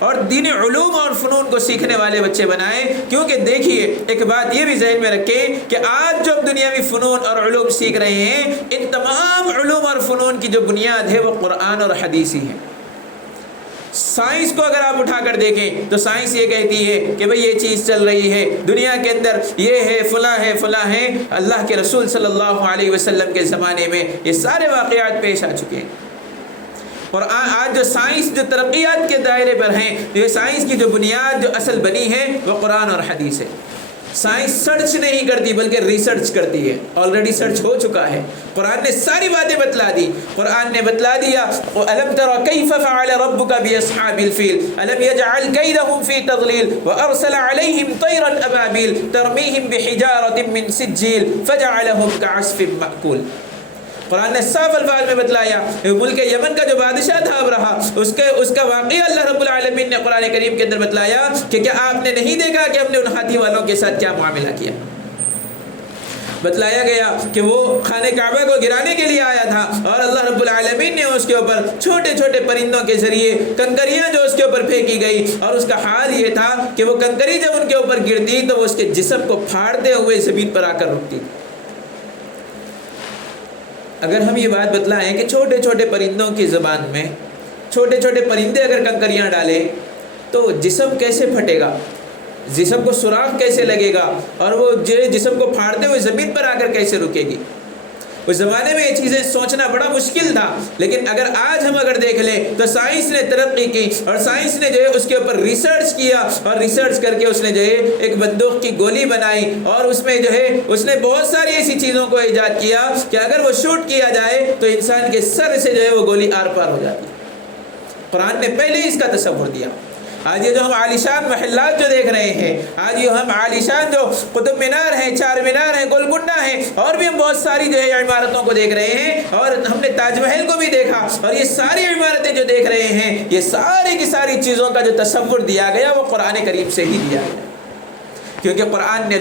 اور دینی علوم اور فنون کو سیکھنے والے بچے بنائیں۔ کیونکہ دیکھیے ایک بات یہ بھی ذہن میں رکھیں کہ آج جو دنیاوی فنون اور علوم سیکھ رہے ہیں، ان تمام علوم اور فنون کی جو بنیاد ہے وہ قرآن اور حدیث ہی ہے۔ سائنس کو اگر آپ اٹھا کر دیکھیں تو سائنس یہ کہتی ہے کہ بھئی یہ چیز چل رہی ہے دنیا کے اندر، یہ ہے فلاں ہے۔ اللہ کے رسول صلی اللہ علیہ وسلم کے زمانے میں یہ سارے واقعات پیش آ چکے ہیں، اور آج جو سائنس جو ترقیات کے دائرے پر ہیں، یہ سائنس کی جو بنیاد جو اصل بنی ہے وہ قرآن اور حدیث ہے۔ سائنس سرچ نہیں کرتی بلکہ ریسرچ کرتی ہے، آلریڈی سرچ ہو چکا ہے۔ قرآن نے ساری باتیں بتلا دی، قرآن نے بتلا دیا أَلَمْ تَرَ كَيْفَ فَعَلَ رَبُّكَ بِأَصْحَابِ الْفِيلِ أَلَمْ يَجْعَلْ كَيْدَهُمْ فِي تَضْلِيلٍ وَأَرْسَلَ عَلَيْهِمْ طَيْرًا أَبَابِيلَ تَرْمِيهِمْ بِحِجَارَةٍ مِّن سِجِّيلٍ فَجَعَلَهُمْ كَعَصْفٍ مَأْكُولٍ۔ قرآن نے صاف الفاظ میں بتلایا ملک یمن کا جو بادشاہ تھا ابرہا، اس کا واقعہ اللہ رب العالمین نے قرآن کریم کے اندر بتلایا کہ کیا آپ نے نہیں دیکھا کہ ہم نے ان ہاتھی والوں کے ساتھ کیا معاملہ کیا۔ بتلایا گیا کہ وہ خانہ کعبہ کو گرانے کے لیے آیا تھا اور اللہ رب العالمین نے اس کے اوپر چھوٹے چھوٹے پرندوں کے ذریعے کنکریاں جو اس کے اوپر پھینکی گئی، اور اس کا حال یہ تھا کہ وہ کنکری جب ان کے اوپر گرتی تو وہ اس کے جسم کو پھاڑتے ہوئے زمین پر آ کر رکتی۔ اگر ہم یہ بات بتلائیں کہ چھوٹے چھوٹے پرندوں کی زبان میں چھوٹے چھوٹے پرندے اگر کنکریاں ڈالیں تو جسم کیسے پھٹے گا، جسم کو سوراخ کیسے لگے گا، اور وہ جسم کو پھاڑتے ہوئے زمین پر آ کر کیسے رکے گی۔ اس زمانے میں یہ چیزیں سوچنا بڑا مشکل تھا، لیکن اگر ہم دیکھ لیں تو سائنس نے ترقی کی اور سائنس نے جو ہے اس کے اوپر ریسرچ کیا، اور ریسرچ کر کے اس نے جو ہے ایک بندوق کی گولی بنائی، اور اس میں جو ہے اس نے بہت ساری ایسی چیزوں کو ایجاد کیا کہ اگر وہ شوٹ کیا جائے تو انسان کے سر سے جو ہے وہ گولی آر پار ہو جاتی۔ قرآن نے پہلے ہی اس کا تصور دیا۔ آج یہ جو ہم عالیشان محلات جو دیکھ رہے ہیں، آج یہ ہم عالیشان جو قطب مینار ہیں، چار مینار ہیں، گولکنڈہ ہیں، اور بھی ہم بہت ساری جو ہے عمارتوں کو دیکھ رہے ہیں، اور ہم نے تاج محل کو بھی دیکھا، اور یہ ساری عمارتیں جو دیکھ رہے ہیں، یہ ساری کی ساری چیزوں کا جو تصور دیا گیا وہ قرآن کریم سے ہی دیا گیا، کیونکہ قرآن میں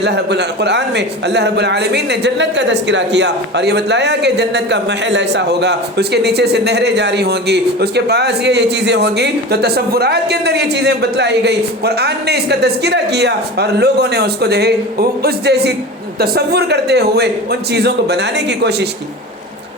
اللہ رب العالمین نے جنت کا تذکرہ کیا اور یہ بتلایا کہ جنت کا محل ایسا ہوگا، اس کے نیچے سے نہریں جاری ہوں گی، اس کے پاس یہ چیزیں ہوں گی۔ تو تصورات کے اندر یہ چیزیں بتلائی گئی، قرآن نے اس کا تذکرہ کیا اور لوگوں نے اس کو جو ہے اس جیسی تصور کرتے ہوئے ان چیزوں کو بنانے کی کوشش کی۔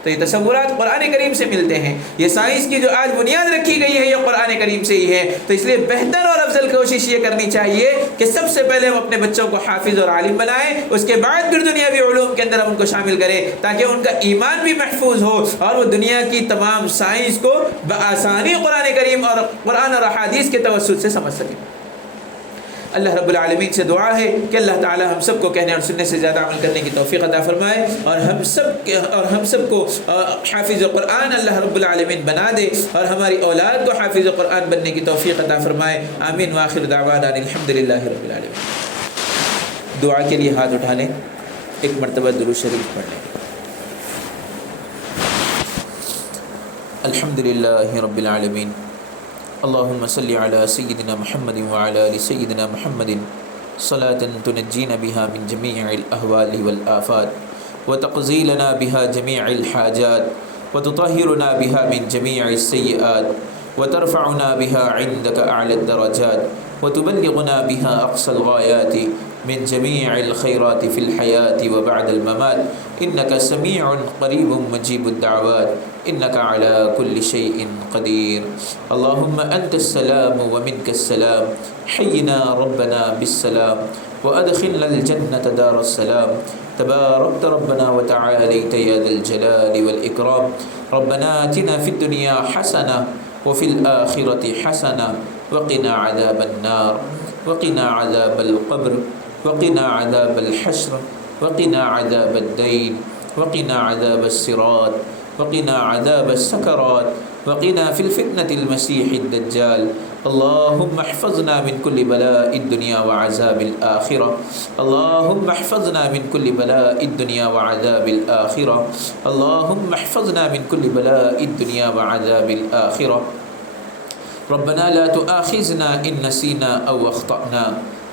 تو یہ تصورات قرآن کریم سے ملتے ہیں. یہ سائنس کی جو آج بنیاد رکھی گئی ہے یہ قرآن کریم سے ہی ہے. تو اس لیے بہتر اور افضل کوشش یہ کرنی چاہیے کہ سب سے پہلے ہم اپنے بچوں کو حافظ اور عالم بنائیں, اس کے بعد پھر دنیاوی علوم کے اندر ہم ان کو شامل کریں تاکہ ان کا ایمان بھی محفوظ ہو اور وہ دنیا کی تمام سائنس کو بآسانی قرآن کریم اور قرآن اور احادیث کے توسط سے سمجھ سکیں. اللہ رب العالمین سے دعا ہے کہ اللہ تعالی ہم سب کو کہنے اور سننے سے زیادہ عمل کرنے کی توفیق عطا فرمائے اور ہم سب کو حافظ قرآن اللہ رب العالمین بنا دے اور ہماری اولاد کو حافظ قرآن بننے کی توفیق عطا فرمائے. آمین وآخر دعوانا الحمدللہ رب العالمین. دعا کے لیے ہاتھ اٹھا لیں, ایک مرتبہ درود شریف پڑھ لیں. الحمدللہ رب العالمین. اللهم صل على سيدنا محمد وعلى آل سيدنا محمد صلاة تنجينا بها من جميع الأهوال والآفات وتقضي لنا بها جميع الحاجات وتطهرنا بها من جميع السيئات وترفعنا بها عندك أعلى الدرجات وتبلغنا بها أقصى الغايات من جميع الخيرات في الحياة وبعد الممات إنك سميع قريب مجيب الدعوات إنك على كل شيء قدير. اللهم أنت السلام ومنك السلام حينا ربنا بالسلام وأدخلنا الجنة دار السلام تباركت ربنا وتعاليت يا ذا الجلال والإكرام. ربنا آتنا في الدنيا حسنة وفي الآخرة حسنة وقنا عذاب النار وقنا عذاب القبر وقنا عذاب الحشر وقنا عذاب الدين وقنا عذاب الصراط وقنا عذاب السكرات وقنا في الفتنة المسيح الدجال. اللهم احفظنا من كل بلاء الدنيا وعذاب الآخرة. اللهم احفظنا من كل بلاء الدنيا وعذاب الآخرة. اللهم احفظنا من كل بلاء الدنيا وعذاب الآخرة. ربنا لا تؤاخذنا إن نسينا أو أخطأنا.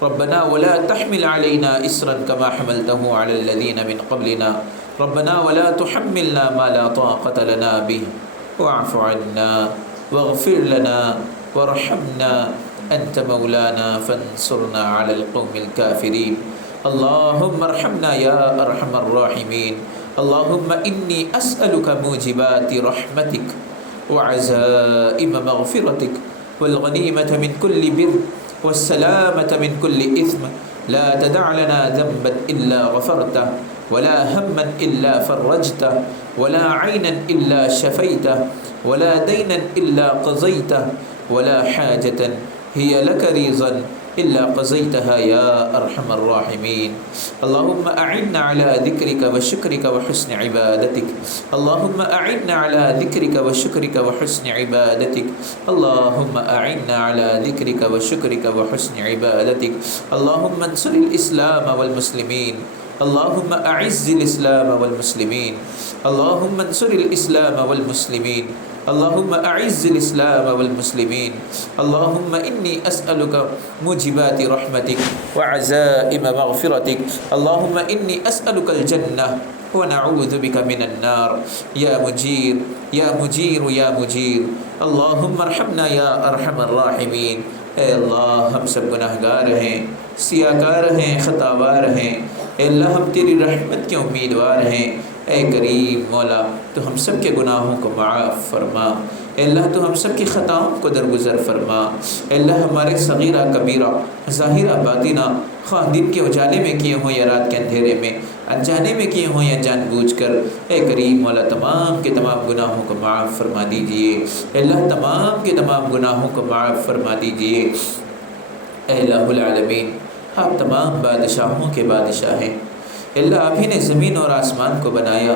ربنا ولا تحمل علينا إصرا كما حملته على الذين من قبلنا. ربنا ولا تحملنا ما لا طاقة لنا به واعف عنا واغفر لنا وارحمنا أنت مولانا فانصرنا على القوم الكافرين. اللهم ارحمنا يا أرحم الراحمين. اللهم إني أسألك موجبات رحمتك وعزائم مغفرتك والغنيمة من كل بر والسلامة من كل إثم. لا تدع لنا ذنبا إلا غفرته ولا هما إلا فرجته ولا عينا إلا شفيته ولا دينا إلا قضيته ولا حاجة هي لك رضا إلا قضيتها يا أرحم الراحمين. اللهم أعنا على ذكرك وشكرك وحسن عبادتك. اللهم أعنا على ذكرك وشكرك وحسن عبادتك. اللهم أعنا على ذكرك وشكرك وحسن عبادتك. اللهم انصر الإسلام والمسلمين. اللهم أعز الإسلام والمسلمين. اللهم انصر الإسلام والمسلمين. اللهم أعز الإسلام والمسلمين. اللهم إني أسألك موجبات رحمتك وعزائم مغفرتك. اللهم إني أسألك الجنة ونعوذ بك من النار. يا مجير يا مجير يا مجير. اللهم ارحمنا يا أرحم الراحمين. اے اللہ ہم سب گناہ گار ہیں, سیاہ کار ہیں, خطا وار ہیں. اے اللہ ہم تیری رحمت کے امیدوار ہیں. اے کریم مولا تو ہم سب کے گناہوں کو معاف فرما. اے اللہ تو ہم سب کی خطاؤں کو درگزر فرما. اے اللہ ہمارے صغیرہ کبیرہ ظاہرہ باطنہ خواہ دن کے اجالے میں کیے ہوں یا رات کے اندھیرے میں, انجانے میں کیے ہوں یا جان بوجھ کر, اے کریم مولا تمام کے تمام گناہوں کو معاف فرما دیجئے. اے اللہ تمام کے تمام گناہوں کو معاف فرما دیجئے. اے الہ العالمین آپ تمام بادشاہوں کے بادشاہ ہیں. اے اللہ آپ ہی نے زمین اور آسمان کو بنایا.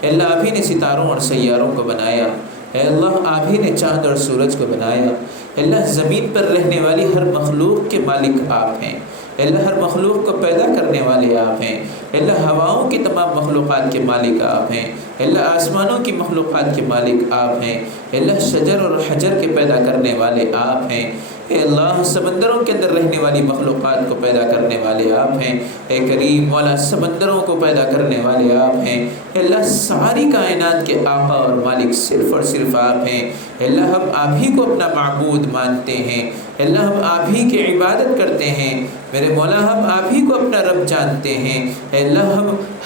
اے اللہ آپ ہی نے ستاروں اور سیاروں کو بنایا. اے اللہ آپ ہی نے چاند اور سورج کو بنایا. اے اللہ زمین پر رہنے والی ہر مخلوق کے مالک آپ ہیں. اے اللہ ہر مخلوق کو پیدا کرنے والے آپ ہیں. اے اللہ ہواؤں کی تمام مخلوقات کے مالک آپ ہیں. اے اللہ آسمانوں کی مخلوقات کے مالک آپ ہیں. اے اللہ شجر اور حجر کے پیدا کرنے والے آپ ہیں. اے اللہ سمندروں کے اندر رہنے والی مخلوقات کو پیدا کرنے والے آپ ہیں. اے کریم مولا سمندروں کو پیدا کرنے والے آپ ہیں. اے اللہ ساری کائنات کے آقا اور مالک صرف اور صرف آپ ہیں. اللہ ہم آپ ہی کو اپنا معبود مانتے ہیں، اللہ ہم آپ ہی کی عبادت کرتے ہیں، میرے مولا ہم آپ ہی کو اپنا رب جانتے ہیں، اللہ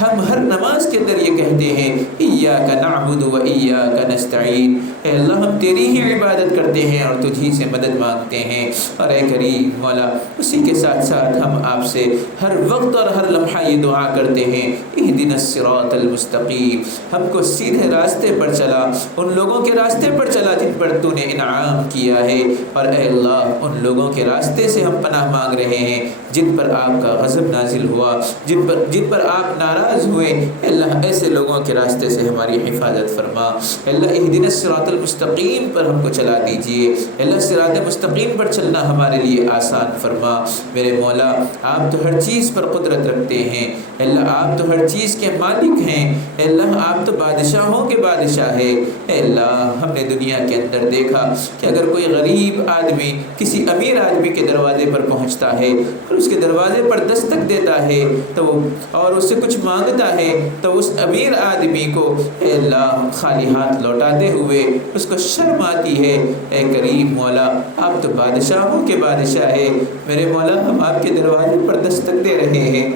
ہم ہر نماز کے اندر یہ کہتے ہیں ایاک نعبد و ایاک نستعین، اے اللہ ہم تیری ہی عبادت کرتے ہیں اور تجھی سے مدد مانگتے ہیں۔ اور اے کریم مولا اسی کے ساتھ ساتھ ہم آپ سے ہر وقت اور ہر لمحہ یہ دعا کرتے ہیں اہدنا الصراط المستقیم، ہم کو سیدھے راستے پر چلا، ان لوگوں کے راستے پر چلا جن پر تو نے انعام کیا ہے، اور اے اللہ ان لوگوں کے راستے سے ہم پناہ مانگ رہے ہیں جن پر آپ کا غضب نازل ہوا، جن پر آپ ناراض ہوئے، اے اللہ ایسے لوگوں کے راستے سے ہماری حفاظت فرما، اے اللہ اہدنا الصراط المستقیم پر ہم کو چلا دیجئے، اے اللہ صراط مستقیم پر چلنا ہمارے لیے آسان فرما۔ میرے مولا آپ تو ہر چیز پر قدرت رکھتے ہیں، اے اللہ آپ تو ہر چیز کے مالک ہیں، اے اللہ آپ تو بادشاہوں کے بادشاہ ہیں، اے اللہ ہم نے دنیا کے اندر دیکھا کہ اگر کوئی غریب آدمی کسی امیر آدمی کے دروازے پر پہنچتا ہے اور اس کے دروازے پر دستک دیتا ہے تو اور اس سے کچھ مانگتا ہے تو اس امیر آدمی کو اے اللہ خالی ہاتھ لوٹاتے ہوئے اس کو شرم آتی ہے۔ اے کریم مولا آپ تو بادشاہوں کے بادشاہ ہیں، میرے مولا ہم آپ کے دروازے پر دستک دے رہے ہیں،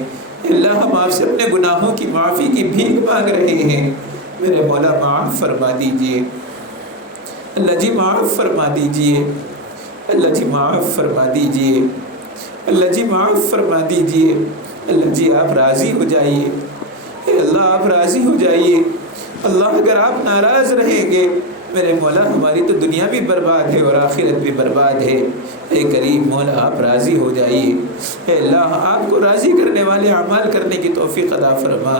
اللہ ہم آپ سے اپنے گناہوں کی معافی کی بھیک مانگ رہے ہیں، میرے مولا معاف فرما دیجئے، اللہ جی معاف فرما دیجئے، اللہ جی معاف فرما دیجئے، اللہ جی معاف فرما دیجئے، اللہ جی آپ راضی ہو جائیے، اے اللہ آپ راضی ہو جائیے، اللہ اگر آپ ناراض رہیں گے میرے مولا ہماری تو دنیا بھی برباد ہے اور آخرت بھی برباد ہے، اے کریم مولا آپ راضی ہو جائیے، اے اللہ آپ کو راضی کرنے والے اعمال کرنے کی توفیق عطا فرما،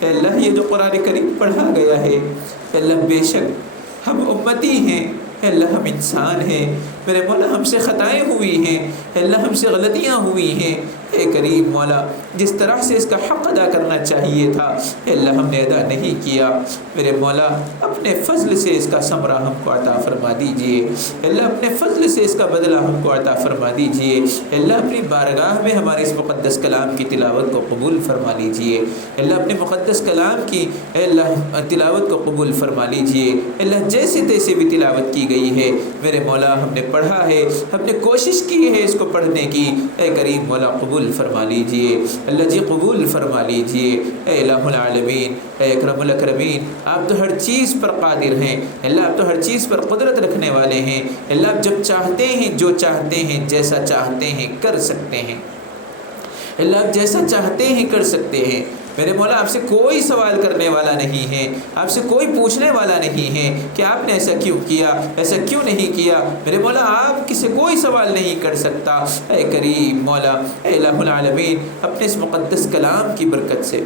اے اللہ یہ جو قرآن کریم پڑھا گیا ہے اے اللہ بے شک ہم امتی ہیں، اے اللہ ہم انسان ہیں، میرے مولا ہم سے خطائیں ہوئی ہیں، اے اللہ ہم سے غلطیاں ہوئی ہیں، اے کریم مولا جس طرح سے اس کا حق ادا کرنا چاہیے تھا اے اللہ ہم نے ادا نہیں کیا، میرے مولا اپنے فضل سے اس کا ثمرہ ہم کو عطا فرما دیجئے، اے اللہ اپنے فضل سے اس کا بدلہ ہم کو عطا فرما دیجئے، اے اللہ اپنی بارگاہ میں ہمارے اس مقدس کلام کی تلاوت کو قبول فرما لیجئے، اے اللہ اپنے مقدس کلام کی اے اللہ تلاوت کو قبول فرما لیجئے، اے اللہ جیسے تیسے بھی تلاوت کی گئی ہے میرے مولا ہم نے پڑھا ہے، ہم نے کوشش کی ہے اس کو پڑھنے کی، اے کریم مولا قبول فرما لیجئے، اللہ جی قبول فرما لیجئے، اے الہ العالمین، اے اکرم الاکرمین آپ تو ہر چیز پر قادر ہیں، اللہ آپ تو ہر چیز پر قدرت رکھنے والے ہیں، اللہ آپ جب چاہتے ہیں جو چاہتے ہیں جیسا چاہتے ہیں کر سکتے ہیں، اللہ آپ جیسا چاہتے ہیں کر سکتے ہیں، میرے مولا آپ سے کوئی سوال کرنے والا نہیں ہے، آپ سے کوئی پوچھنے والا نہیں ہے کہ آپ نے ایسا کیوں کیا، ایسا کیوں نہیں کیا، میرے مولا آپ کسی کوئی سوال نہیں کر سکتا، اے کریم مولا اے الہ العالمین اپنے اس مقدس کلام کی برکت سے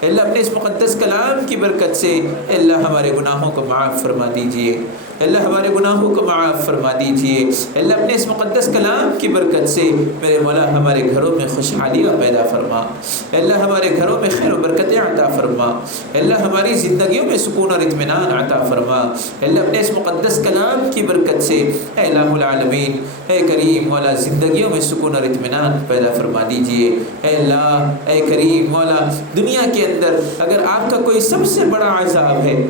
اے اللہ اپنے اس مقدس کلام کی برکت سے اے اللہ ہمارے گناہوں کو معاف فرما دیجئے، اے اللہ ہمارے گناہوں کو معاف فرما دیجئے، اے اللہ اپنے اس مقدس کلام کی برکت سے میرے مولا ہمارے گھروں میں خوشحالیاں پیدا فرما، اے اللہ ہمارے گھروں میں خیر و برکتیں عطا فرما، اے اللہ ہماری زندگیوں میں سکون اور اطمینان عطا فرما، اے اللہ اپنے اس مقدس کلام کی برکت سے اے الہ العالمین اے کریم مولا زندگیوں میں سکون اور اطمینان پیدا فرما دیجئے، اے اللہ اے کریم مولا دنیا کے اندر اگر آپ کا کوئی سب سے بڑا عذاب ہے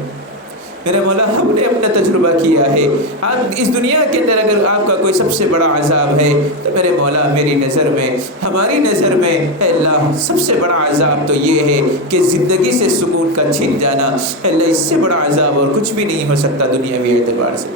میرے مولا ہم نے اپنا تجربہ کیا ہے، آپ اس دنیا کے اندر اگر آپ کا کوئی سب سے بڑا عذاب ہے تو میرے مولا میری نظر میں ہماری نظر میں اے اللہ سب سے بڑا عذاب تو یہ ہے کہ زندگی سے سکون کا چھن جانا، اے اللہ اس سے بڑا عذاب اور کچھ بھی نہیں ہو سکتا دنیاوی اعتبار سے،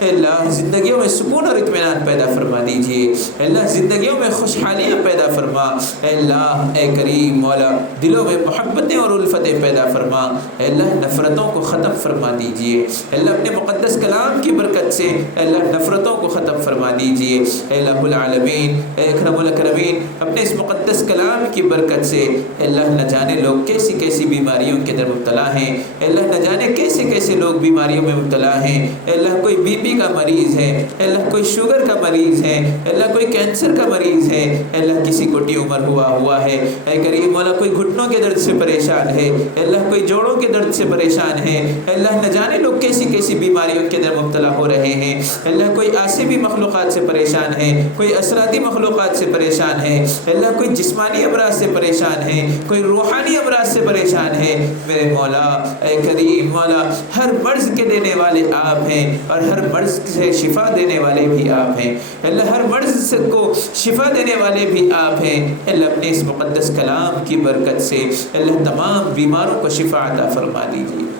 اے اللہ زندگیوں میں سکون اور اطمینان پیدا فرما دیجئے، اے اللہ زندگیوں میں خوشحالیاں پیدا فرما، اے اللہ اے کریم مولا دلوں میں محبتیں اور الفتیں پیدا فرما، اے اللہ نفرتوں کو ختم فرما دیجئے، اے اللہ اپنے مقدس کلام کی برکت سے اے اللہ نفرتوں کو ختم فرما دیجئے، اے الہ العالمین اے اکرم الاکرمین اپنے اس مقدس کلام کی برکت سے اے اللہ نہ جانے لوگ کیسی کیسی بیماریوں کے اندر مبتلا ہیں، اے اللہ نہ جانے کیسے کیسے لوگ بیماریوں میں مبتلا ہیں، اے اللہ کوئی بی پی کا مریض ہے، اے اللہ کوئی شوگر کا مریض ہے، اے اللہ کوئی کینسر کا مریض ہے، اے اللہ کسی کو ٹیومر ہوا ہے، اے کریم مولا کوئی گھٹنوں کے درد سے پریشان ہے، اے اللہ کوئی جوڑوں کے درد سے پریشان ہے، اے اللہ نہ جانے لوگ کیسی کیسی بیماریوں کے اندر مبتلا ہو رہے ہیں، اے اللہ کوئی آسیبی مخلوقات سے پریشان ہے، کوئی اثراتی مخلوقات سے پریشان ہے، اے اللہ کوئی جسمانی امراض سے پریشان ہے، کوئی روحانی امراض سے پریشان ہے، میرے مولا اے کریم مولا ہر مرض کے دینے والے آپ ہیں اور ہر مرض مرض سے شفا دینے والے بھی آپ ہیں اللہ، ہر مرض کو شفا دینے والے بھی آپ ہیں اللہ، اپنے اس مقدس کلام کی برکت سے اللہ تمام بیماروں کو شفا عطا فرما دیجیے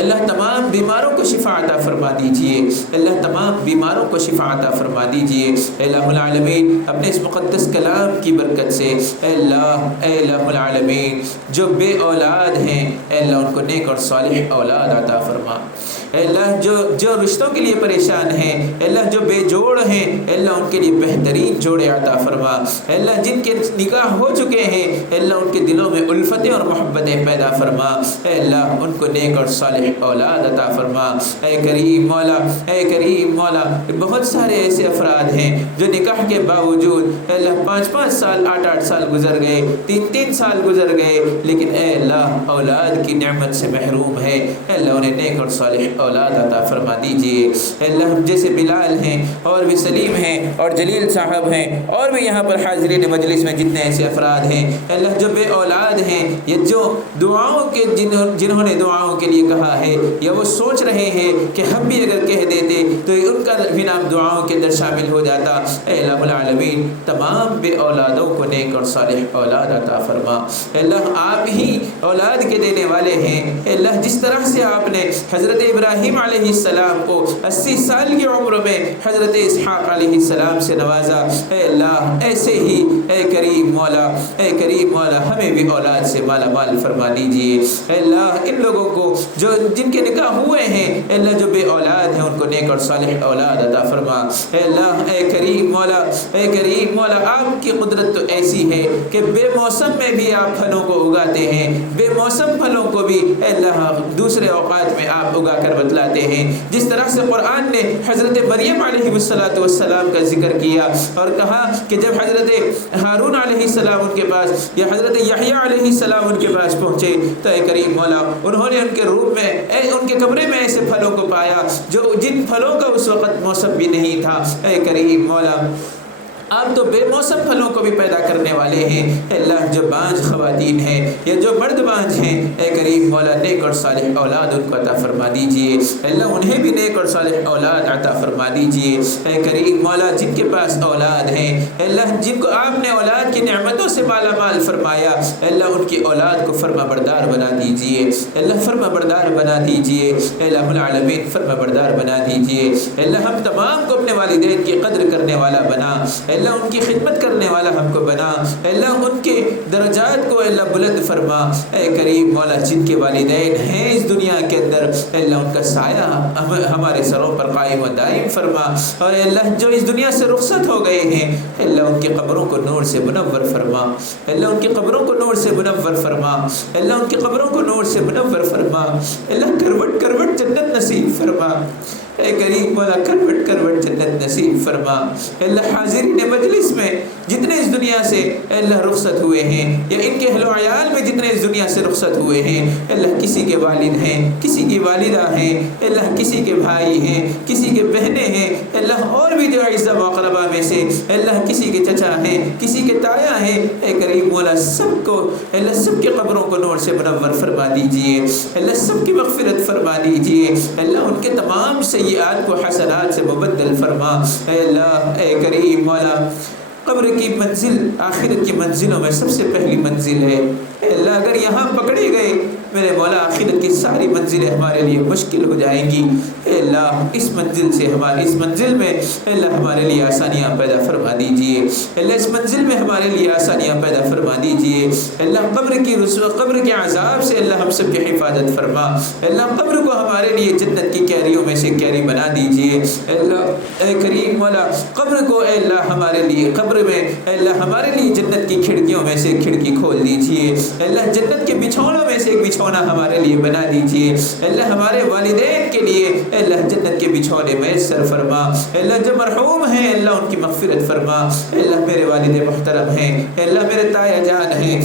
اللہ، تمام بیماروں کو شفا عطا فرما دیجیے اللہ، تمام بیماروں کو شفا عطا فرما دیجیے الہ العالمین، اپنے اس مقدس کلام کی برکت سے الہ العالمین، جو بے اولاد ہیں اللہ ان کو نیک اور صالح اولاد عطا فرما اللہ، جو رشتوں کے لیے پریشان ہیں اللہ، جو بے جوڑ ہیں اللہ ان کے لیے بہترین جوڑے عطا فرما اللہ، جن کے نکاح ہو چکے ہیں اللہ ان کے دلوں میں الفتیں اور محبتیں پیدا فرما اللہ، ان کو نیک اور صالح اولاد عطا فرما اے کریم مولا، اے کریم مولا، بہت سارے ایسے افراد ہیں جو نکاح کے باوجود اللہ 5-5 سال 8-8 سال گزر گئے، 3-3 سال گزر گئے، لیکن اے اللہ اولاد کی نعمت سے محروم ہے اللہ، انہیں نیک اور صالح اولاد عطا فرما دیجئے اللہ، ہم جیسے بلال ہیں اور بھی سلیم ہیں اور جلیل صاحب ہیں اور بھی یہاں پر حاضرین مجلس میں جتنے ایسے افراد ہیں اللہ جو بے اولاد ہیں یا جو دعاؤں کے جنہوں نے دعاؤں کے لیے کہا ہے یا وہ سوچ رہے ہیں کہ ہم بھی اگر کہہ دیتے تو ان کا بھی نام دعاؤں کے اندر شامل ہو جاتا، اے الہ العالمین تمام بے اولادوں کو نیک اور صالح اولاد عطا فرما اللہ، آپ ہی اولاد کے دینے والے ہیں اللہ، جس طرح سے آپ نے حضرت ابراہیم علیہ السلام کو 80 سال کی عمر میں حضرت اسحاق علیہ السلام سے نوازا اے اللہ، ایسے ہی اے کریم مولا، اے کریم مولا ہمیں بھی اولاد سے مالا مال فرما دیجئے اے اللہ، ان لوگوں کو جو جن کے نکاح ہوئے ہیں اے اللہ جو بے اولاد ہیں ان کو نیک اور صالح اولاد عطا فرما اے اللہ، اے کریم مولا، اے کریم مولا آپ کی قدرت تو ایسی ہے کہ بے موسم میں بھی آپ پھلوں کو اگاتے ہیں، بے موسم پھلوں کو بھی اے اللہ دوسرے اوقات میں آپ اگا کر بتلاتے ہیں، جس طرح سے قرآن نے حضرت مریم علیہ السلام کا ذکر کیا اور کہا کہ جب حضرت ہارون علیہ السلام ان کے پاس یا حضرت یحییٰ علیہ السلام ان کے پاس پہنچے تو اے کریم مولا انہوں نے ان کے روپ میں ان کے کمرے میں ایسے پھلوں کو پایا جو جن پھلوں کا اس وقت موسم بھی نہیں تھا اے کریم مولا، آپ تو بے موسم پھلوں کو بھی پیدا کرنے والے ہیں اللہ، جو بانج خواتین ہیں یا جو مرد بانج ہیں اے کریم مولا نیک اور صالح اولاد ان کو عطا فرما دیجئے اللہ، انہیں بھی نیک اور صالح اولاد عطا فرما دیجئے اے کریم مولا، جن کے پاس اولاد ہیں اللہ، جن کو آپ نے اولاد کی نعمتوں سے مالا مال فرمایا اللہ، ان کی اولاد کو فرما بردار بنا دیجئے اللہ، فرما بردار بنا دیجئے الہ العالمین، فرما بردار بنا دیجئے اللہ، ہم تمام کو اپنے والدین کی قدر کرنے والا بنا اللہ، ان کی خدمت کرنے والا ہم کو بنا اللہ، ان کے درجات کو اللہ بلند فرما اے کریم مولا، جن کے والدین ہیں اس دنیا کے اندر اللہ ان کا سایہ ہمارے سروں پر قائم و دائم فرما، اور اللہ جو اس دنیا سے رخصت ہو گئے ہیں اللہ ان کی قبروں کو نور سے منور فرما اللہ، ان کی قبروں کو نور سے منور فرما اللہ، ان کی قبروں کو نور سے منور فرما اللہ، کروٹ کروٹ جنت نصیب فرما اے کریم مولا، کروٹ کروٹ جنت نصیب فرما اللہ، حاضرین مجلس میں جتنے اس دنیا سے اللہ رخصت ہوئے ہیں یا ان کے اہل و عیال میں جتنے اس دنیا سے رخصت ہوئے ہیں اللہ، کسی کے والد ہیں، کسی کی والدہ ہیں اللہ، کسی کے بھائی ہیں، کسی کے بہنیں ہیں اللہ، اور بھی جو اعزاء و اقرباء میں سے اللہ کسی کے چچا ہیں، کسی کے تایا ہیں اے کریم مولا، سب کو اللہ سب کی قبروں کو نور سے منور فرما دیجئے اللہ، سب کی مغفرت فرما دیجئے اللہ، ان کے تمام سیئات کو حسنات سے مبدل فرما اے اللہ، اے کریم مولا، قبر کی منزل آخرت کی منزلوں میں سب سے پہلی منزل ہے اے اللہ، اگر یہاں پکڑے گئے میرے مولا آخرت کی ساری منزلیں ہمارے لیے مشکل ہو جائیں گی اے اللہ، اس منزل سے اس منزل میں اے اللہ ہمارے لیے آسانیاں پیدا فرما دیجئے اللہ، اس منزل میں ہمارے لیے آسانیاں پیدا فرما دیجئے اللہ، قبر کے عذاب سے اللہ ہم سب کی حفاظت فرما اللہ، قبر کو ہمارے لیے جنت کی کیریوں میں سے کیری بنا دیجئے اللہ، اے کریم مولا قبر کو اے اللہ ہمارے لیے قبر میں اے اللہ ہمارے لیے جنت کی کھڑکیوں میں سے کھڑکی کھول دیجئے اللہ، جنت کے بچھونوں میں سے ایک بچھونا ہمارے لیے بنا دیجئے اللہ، ہمارے والدین کے لیے اے اللہ جنت کے بچھونے میسر فرما اے اللہ، جو مرحوم ہیں اللہ ان کی مغفرت فرما اے اللہ، میرے والد محترم ہیں اے اللہ، میرے تایا جان ہیں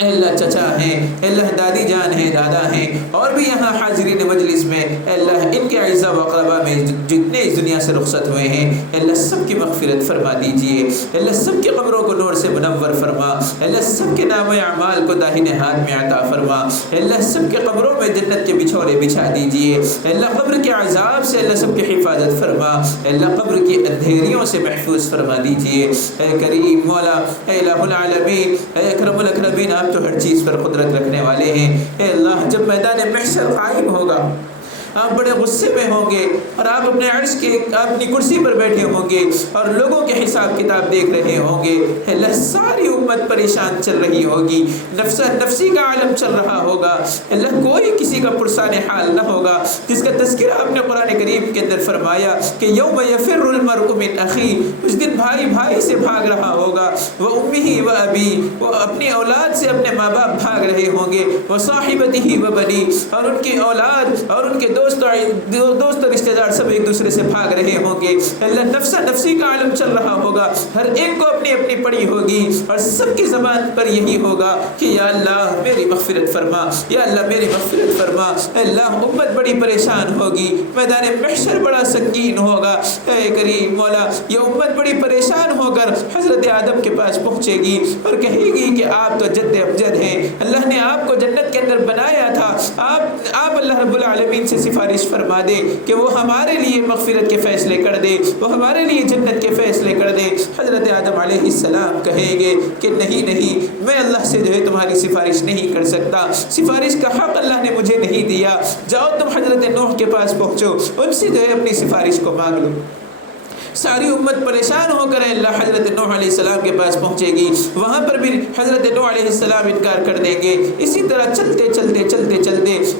اے اللہ چچا ہیں، اے اللہ دادی جان ہیں، دادا ہیں، اور بھی یہاں حاضرین مجلس میں اے اللہ ان کے اعزاء و اقرباء میں جتنے اس دنیا سے رخصت ہوئے ہیں اے اللہ سب کی مغفرت فرما دیجئے، اے اللہ سب کے قبروں کو نور سے منور فرما، اے اللہ سب کے نام اعمال کو داہنے ہاتھ میں عطا فرما، اے اللہ سب کے قبروں میں جنت کے بچھونے بچھا دیجئے، اے اللہ قبر کے عذاب سے اللہ سب کی حفاظت فرما، اے اللہ قبر کی اندھیریوں سے محفوظ فرما دیجئے، اے کریم مولا، اے الہ العالمین، اے اکرم الاکرمین، آپ تو ہر چیز پر قدرت رکھنے والے ہیں، اے اللہ جب میدان محشر قائم ہوگا آپ بڑے غصے میں ہوں گے اور آپ اپنے عرش کے اپنی کرسی پر بیٹھے ہوں گے اور لوگوں کے حساب کتاب دیکھ رہے ہوں گے، اللہ ساری امت پریشان چل رہی ہوگی، نفسی کا عالم چل رہا ہوگا، اللہ کوئی کسی کا پرسان حال نہ ہوگا، جس کا تذکرہ آپ نے قرآن کریم کے اندر فرمایا کہ یوم یفر المرء من اخی، اس دن بھائی بھائی سے بھاگ رہا ہوگا، وہ امی و ابی، وہ اپنی اولاد سے اپنے ماں باپ بھاگ رہے ہوں گے، وہ صاحبتہ و بنی، اور ان کی اولاد اور ان کے دوست رشتہ دار سب ایک دوسرے سے بھاگ رہے ہوں گے، اللہ نفسی کا عالم چل رہا ہوگا، ہر ایک کو اپنی اپنی پڑی ہوگی اور سب کی زبان پر یہی ہوگا کہ یا اللہ میری مغفرت فرما، یا اللہ میری مغفرت فرما، اللہ امت بڑی پریشان ہوگی، میدان محشر بڑا سنگین ہوگا، اے کریم مولا یہ امت بڑی پریشان ہو کر حضرت آدم کے پاس پہنچے گی اور کہے گی کہ آپ تو جد امجد ہیں، اللہ نے آپ کو جنت کے اندر بنایا تھا، آپ اللہ رب العالمین سے سفارش فرما دے کہ وہ ہمارے لیے مغفرت کے فیصلے کر دے، وہ ہمارے لیے جنت کے فیصلے کر دے۔ حضرت آدم علیہ السلام کہیں گے کہ نہیں میں اللہ سے جو ہے تمہاری سفارش نہیں کر سکتا، سفارش کا حق اللہ نے مجھے نہیں دیا، جاؤ تم حضرت نوح کے پاس پہنچو، ان سے جو ہے اپنی سفارش کو مانگ لو۔ ساری امت پریشان ہو کر اللہ حضرت نوح علیہ السلام کے پاس پہنچے گی، وہاں پر بھی حضرت نوح علیہ السلام انکار کر دیں گے، اسی طرح چلتے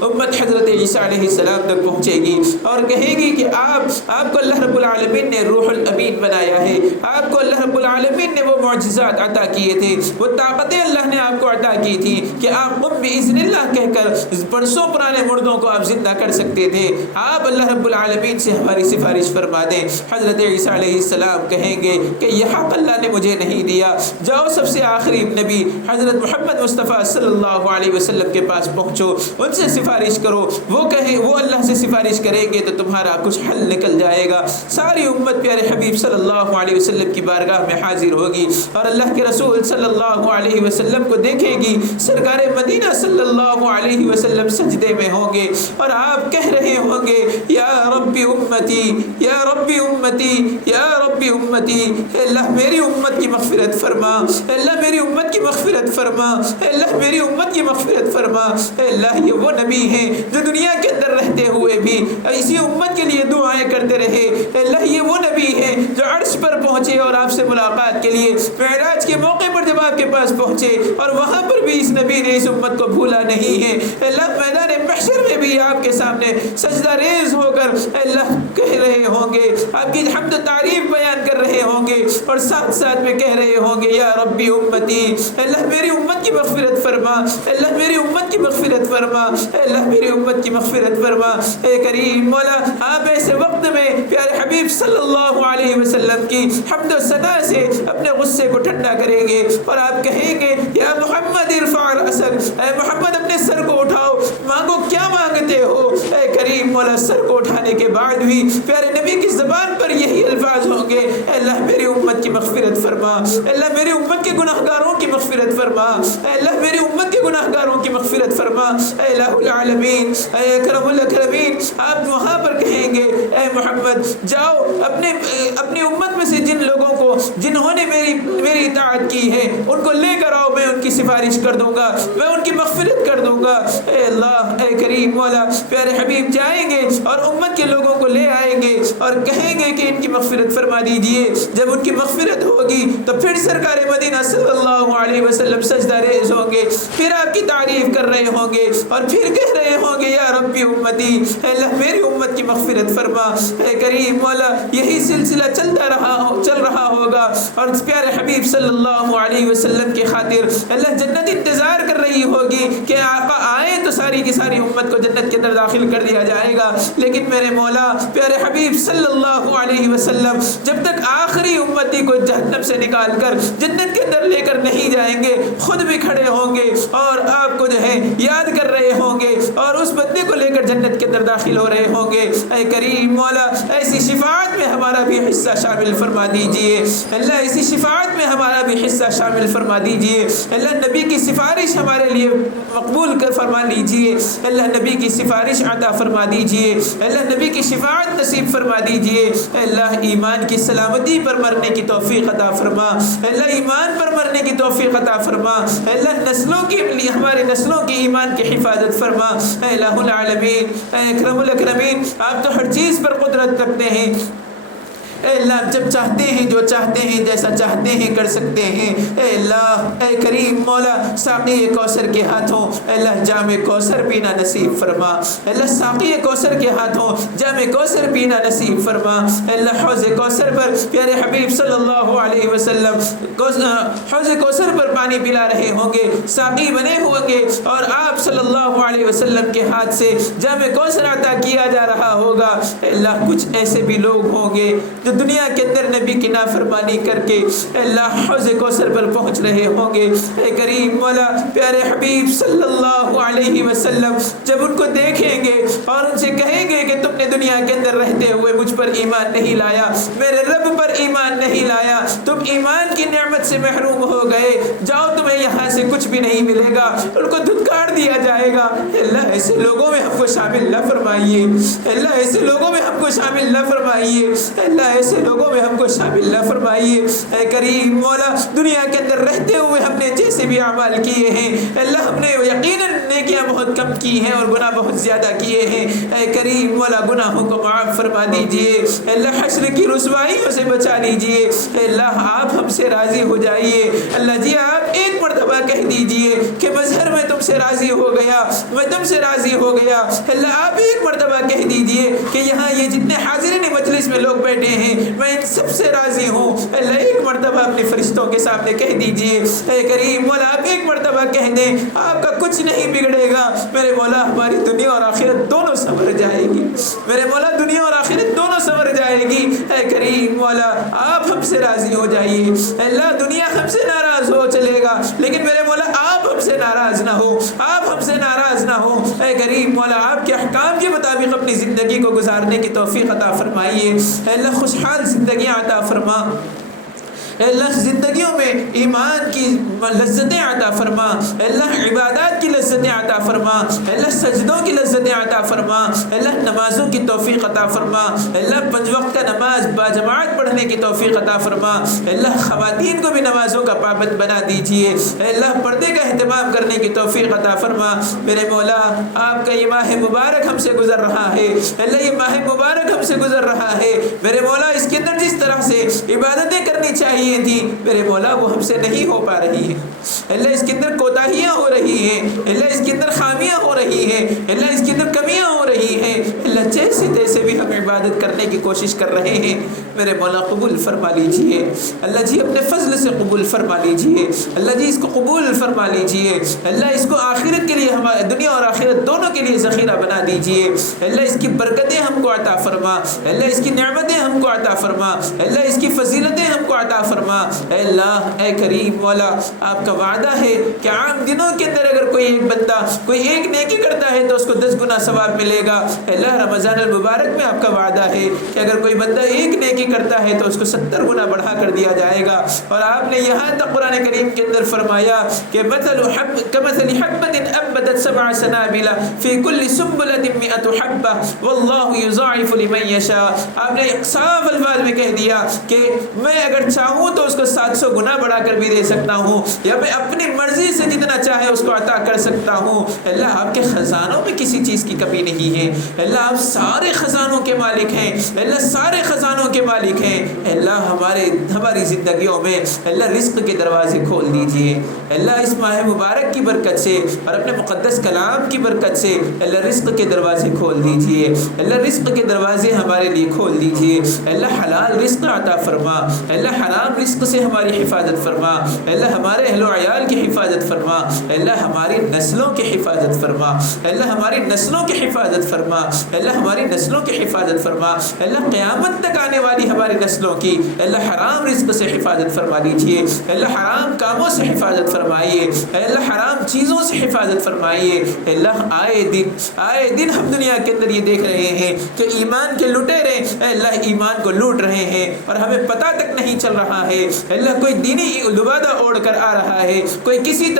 امت حضرت عیسیٰ علیہ السلام تک پہنچے گی اور کہے گی کہ آپ کو اللہ رب العالمین نے روح الامین بنایا ہے، آپ کو اللہ رب العالمین نے وہ معجزات عطا کیے تھے، وہ طاقتیں اللہ نے آپ کو عطا کی تھی کہ آپ قم باذن اللہ کہہ کر برسوں پرانے مردوں کو آپ زندہ کر سکتے تھے، آپ اللہ رب العالمین سے ہماری سفارش فرما دیں۔ حضرت عیسیٰ علیہ السلام کہیں گے کہ یہ حق اللہ نے مجھے نہیں دیا، جاؤ سب سے آخری نبی حضرت محمد مصطفیٰ صلی اللہ علیہ وسلم کے پاس پہنچو، ان سے سفارش کرو، وہ اللہ سے سفارش کریں گے تو تمہارا کچھ حل نکل جائے گا۔ ساری امت پیارے حبیب صلی اللہ علیہ وسلم کی بارگاہ میں حاضر ہوگی اور اللہ کے رسول صلی اللہ علیہ وسلم کو دیکھے گی، سرکار مدینہ صلی اللہ علیہ وسلم سجدے میں ہوں گے اور آپ کہہ رہے ہوں گے یا رب امتی، یا رب امتی، یا رب امتی، اے اللہ میری امت کی مغفرت فرما، اے اللہ میری امت کی مغفرت فرما، اے اللہ میری امت کی مغفرت فرما، اے اللہ یہ وہ نبی ہیں جو دنیا کے اندر رہتے ہوئے بھی اسی امت کے لیے دعائیں کرتے رہے، اے اللہ یہ وہ نبی ہیں جو عرش پر پہنچے اور آپ سے ملاقات کے لیے معراج کے موقع پر جب آپ کے پاس پہنچے اور وہاں پر بھی اس نبی نے اس امت کو بھولا نہیں ہے، اے اللہ میدان محشر میں بھی آپ کے سامنے سجدہ ریز ہو کر اے اللہ کہہ رہے ہوں گے، آپ کی حمد تعریف بیان کر رہے ہوں گے اور ساتھ میں کہہ رہے ہوں گے یا ربی امتی، اے اللہ میری امت کی مغفرت فرما، اے اللہ میری امت کی مغفرت فرما، اے اللہ میری امت کی مغفرت فرما۔ اے کریم مولا آپ ایسے وقت میں پیارے حبیب صلی اللہ علیہ وسلم کی حمد و ثنا سے اپنے غصے کو ٹھنڈا کریں گے اور آپ کہیں گے یا محمد ارفع رأسک، اے محمد اپنے سر کو اٹھاؤ، مانگو کیا مانگتے ہو۔ اے کریم مولا سر کو اٹھانے کے بعد بھی پیارے نبی کی زبان پر یہی الفاظ ہوں گے اے اللہ میری امت کی مغفرت فرما، اے اللہ میری امت کے گناہگاروں کی مغفرت فرما، اے اللہ میری امت کے گناہگاروں کی مغفرت فرما، اے الہ العالمین، اے اکرم الاکرمین۔ آپ وہاں پر کہیں گے اے محمد جاؤ اپنی امت میں سے جن لوگوں کو جنہوں نے میری اطاعت کی ہے ان کو لے کر آؤ، میں ان کی سفارش کر دوں گا، میں ان کی مغفرت کر دوں گا۔ اے اللہ اے کریم مولا پیارے حبیب جائیں گے اور امت کے لوگوں کو لے آئیں گے اور کہیں گے کہ ان کی مغفرت فرما دیجئے، جب ان کی مغفرت ہوگی تو پھر سرکار مدینہ صلی اللہ علیہ وسلم سجدہ ریز ہوں گے، پھر آپ کی تعریف کر رہے ہوں گے اور پھر کہہ رہے ہوں گے یا ربی امتی، اے اللہ میری امت کی مغفرت فرما۔ اے کریم مولا یہی سلسلہ چل رہا ہوگا اور پیارے حبیب صلی اللہ علیہ وسلم کی خاطر اللہ جنت انتظار کر رہی ہوگی کہ آقا آئے تو ساری کی ساری امت کو جنت کے اندر داخل کر دیا جائے گا، لیکن میرے مولا پیارے حبیب صلی اللہ علیہ وسلم جب تک آخری امتی کو جہنم سے نکال کر جنت کے اندر لے کر نہیں جائیں گے، خود بھی کھڑے ہوں گے اور آپ کو جو ہے یاد کر رہے ہوں گے اور اس بندے کو لے کر جنت کے اندر داخل ہو رہے ہوں گے۔ اے کریم مولا ایسی شفاعت میں ہمارا بھی حصہ شامل فرما دیجئے، اللہ ایسی شفاعت میں ہمارا بھی حصہ شامل فرما دیجئے، اللہ نبی کی سفارش ہمارے لیے مقبول کر فرما لیجئے، اللہ نبی کی سفارش عطا فرما دیجئے، اللہ نبی کی شفاعت نصیب فرما دیجئے، اللہ ایمان کی سلامتی پر مرنے کی توفیق عطا فرما، اللہ ایمان پر مرنے کی توفیق عطا فرما، اللہ نسلوں کی ہمارے نسلوں کی ایمان کی حفاظت فرما، اے الہ العالمین، اے اکرم الاکرمین، آپ تو ہر چیز پر قدرت رکھتے ہیں، اے اللہ جب چاہتے ہیں جو چاہتے ہیں جیسا چاہتے ہیں کر سکتے ہیں، اے اللہ اے کریم مولا ساقی کوثر کے ہاتھوں اے اللہ جام کوثر پینا نصیب فرما، اے اللہ ساقی کوثر کے ہاتھوں جام کوثر پینا نصیب فرما، اے اللہ حوض کوثر پر پیارے حبیب صلی اللہ علیہ وسلم حوض کوثر پر پانی پلا رہے ہوں گے، ساقی بنے ہوں گے اور آپ صلی اللہ علیہ وسلم کے ہاتھ سے جام کوثر عطا کیا جا رہا ہوگا، اے اللہ کچھ ایسے بھی لوگ ہوں گے جو دنیا کے اندر نبی کی نافرمانی کر کے اللہ حوض کوثر پر پہنچ رہے ہوں گے، اے کریم مولا پیارے حبیب صلی اللہ علیہ وسلم جب ان کو دیکھیں گے اور ان سے کہیں گے کہ تم نے دنیا کے اندر رہتے ہوئے مجھ پر ایمان نہیں لایا، میرے رب پر ایمان نہیں لایا، تم ایمان کی نعمت سے محروم ہو گئے، جاؤ تمہیں یہاں سے کچھ بھی نہیں ملے گا، ان کو دھتکار دیا جائے گا، اللہ ایسے لوگوں میں ہم کو شامل نہ فرمائیے، اللہ ایسے لوگوں میں ہم کو شامل نہ فرمائیے، اللہ ایسے لوگوں میں ہم کو شامل نہ فرمائیے، اے کریم مولا دنیا کے اندر رہتے ہوئے ہم نے جیسے بھی اعمال کیے ہیں اللہ ہم نے یقیناً نیکیاں بہت کم کی ہیں اور گناہ بہت زیادہ کیے ہیں، اے کریم مولا گناہوں کو معاف فرما دیجئے، اللہ حشر کی رسوائیوں سے بچا لیجئے، اللہ آپ ہم سے راضی ہو جائیے، اللہ جی آپ ایک مرتبہ کہہ دیجئے کہ مظہر میں تم سے راضی ہو گیا، میں تم سے راضی ہو گیا، اللہ آپ ایک مرتبہ کہہ دیجئے کہ یہاں یہ جتنے حاضرین مجلس میں لوگ بیٹھے ہیں میں ان سب سے راضی ہوں، اللہ ایک مرتبہ اپنے فرشتوں کے سامنے کہہ دیجئے، اے کریم مولا آپ ایک مرتبہ کہہ دیں آپ کا کچھ نہیں بگڑے گا، میرے مولا ہماری دنیا اور آخرت دونوں سنور جائے گی، میرے مولا دنیا اور آخرت دونوں سنور جائے گی، اے کریم مولا آپ ہم سے راضی ہو جائیے، اللہ دنیا ہم سے ناراض ہو چلے گا لیکن میرے مولا آپ ہم سے ناراض نہ ہو، آپ ہم سے ناراض نہ ہو، اے کریم مولا آپ کے احکام کے مطابق اپنی زندگی کو گزارنے کی توفیق عطا فرمائیے، اللہ خوشحال زندگیاں عطا فرما، اللہ زندگیوں میں ایمان کی لذتیں عطا فرما، اللہ عبادات کی لذتیں عطا فرما، اللہ سجدوں کی لذتیں عطا فرما، اللہ نمازوں کی توفیق عطا فرما، اللہ 5 وقت کا نماز باجماعت پڑھنے کی توفیق عطا فرما، اللہ خواتین کو بھی نمازوں کا پابند بنا دیجئے، اللہ پردے کا اہتمام کرنے کی توفیق عطا فرما، میرے مولا آپ کا یہ ماہ مبارک ہم سے گزر رہا ہے، اللہ یہ ماہ مبارک ہم سے گزر رہا ہے، میرے مولا اس کے اندر جس طرح سے عبادتیں کرنی چاہیے تھی میرے مولا وہ ہم سے نہیں ہو پا رہی ہے، اللہ اس کے اندر کوتاہیاں ہو رہی ہیں، اللہ اس کے اندر خامیاں ہو رہی ہیں، اللہ اس کے اندر کمیاں ہو رہی ہیں، اللہ جیسے تیسے بھی ہم عبادت کرنے کی کوشش کر رہے ہیں، میرے مولا قبول فرما لیجئے، اللہ جی اپنے فضل سے قبول فرما لیجئے، اللہ جی اس کو قبول فرما لیجئے، اللہ اس کو آخرت کے لیے ہمارے دنیا اور آخرت دونوں کے لیے ذخیرہ بنا دیجئے، اللہ اس کی برکتیں ہم کو عطا فرما، اللہ اس کی نعمتیں ہم کو عطا فرما، اللہ اس کی فضیلتیں ہم کو عطا فرما، اے اللہ اے کریم مولا آپ کا وعدہ ہے کہ عام دنوں کے اندر اگر کوئی ایک بندہ کوئی ایک نیکی کرتا ہے تو اس کو 10 گنا ثواب ملے گا، اللہ رمضان المبارک میں آپ کا وعدہ ہے کہ اگر کوئی بندہ ایک نیکی کرتا ہے تو اس کو 70 گنا بڑھا کر دیا جائے گا، اور آپ نے یہاں تک قرآن کریم کے اندر فرمایا کہ كمثل حبة أنبتت 7 سنابل في كل سنبلة 100 حبة والله يضاعف لمن يشاء، آپ نے صاف الفاظ میں کہہ دیا کہ میں اگر چاہوں تو اس کو 700 گنا بڑھا کر بھی دے سکتا ہوں، یا میں اپنی مرضی سے جتنا چاہے اس کو عطا کر سکتا ہوں، اللہ آپ کے خزانوں میں کسی چیز کی کمی نہیں ہے، اللہ آپ سارے خزانوں کے مالک ہیں، اللہ سارے خزانوں کے مالک ہیں، اللہ ہماری زندگیوں میں اللہ رزق کے دروازے کھول دیجئے، اللہ اس ماہ مبارک کی برکت سے اور اپنے مقدس کلام کی برکت سے اللہ رزق کے دروازے کھول دیجئے، اللہ رزق کے دروازے ہمارے لیے کھول دیجئے، اللہ حلال رزق عطا فرما، اللہ حرام حرام رزق سے ہماری حفاظت فرما، اے اللہ ہمارے اہل و عیال کی حفاظت فرما، اے اللہ ہماری نسلوں کی حفاظت فرما، اے اللہ ہماری نسلوں کی حفاظت فرما، اے اللہ ہماری نسلوں کی حفاظت فرما، اے اللہ قیامت تک آنے والی ہماری نسلوں کی اے اللہ حرام رزق سے حفاظت فرما دیجیے، اے اللہ حرام کاموں سے حفاظت فرمائیے، اے اللہ حرام چیزوں سے حفاظت فرمائیے، اے اللہ آئے دن ہم دنیا کے اندر یہ دیکھ رہے ہیں کہ ایمان کے لٹیرے اے اللہ ایمان کو لوٹ رہے ہیں اور ہمیں پتہ تک نہیں چل رہا ہے، اے اللہ کوئی دینی لبادہ اوڑھ کر آ رہا ہے، کوئی کسی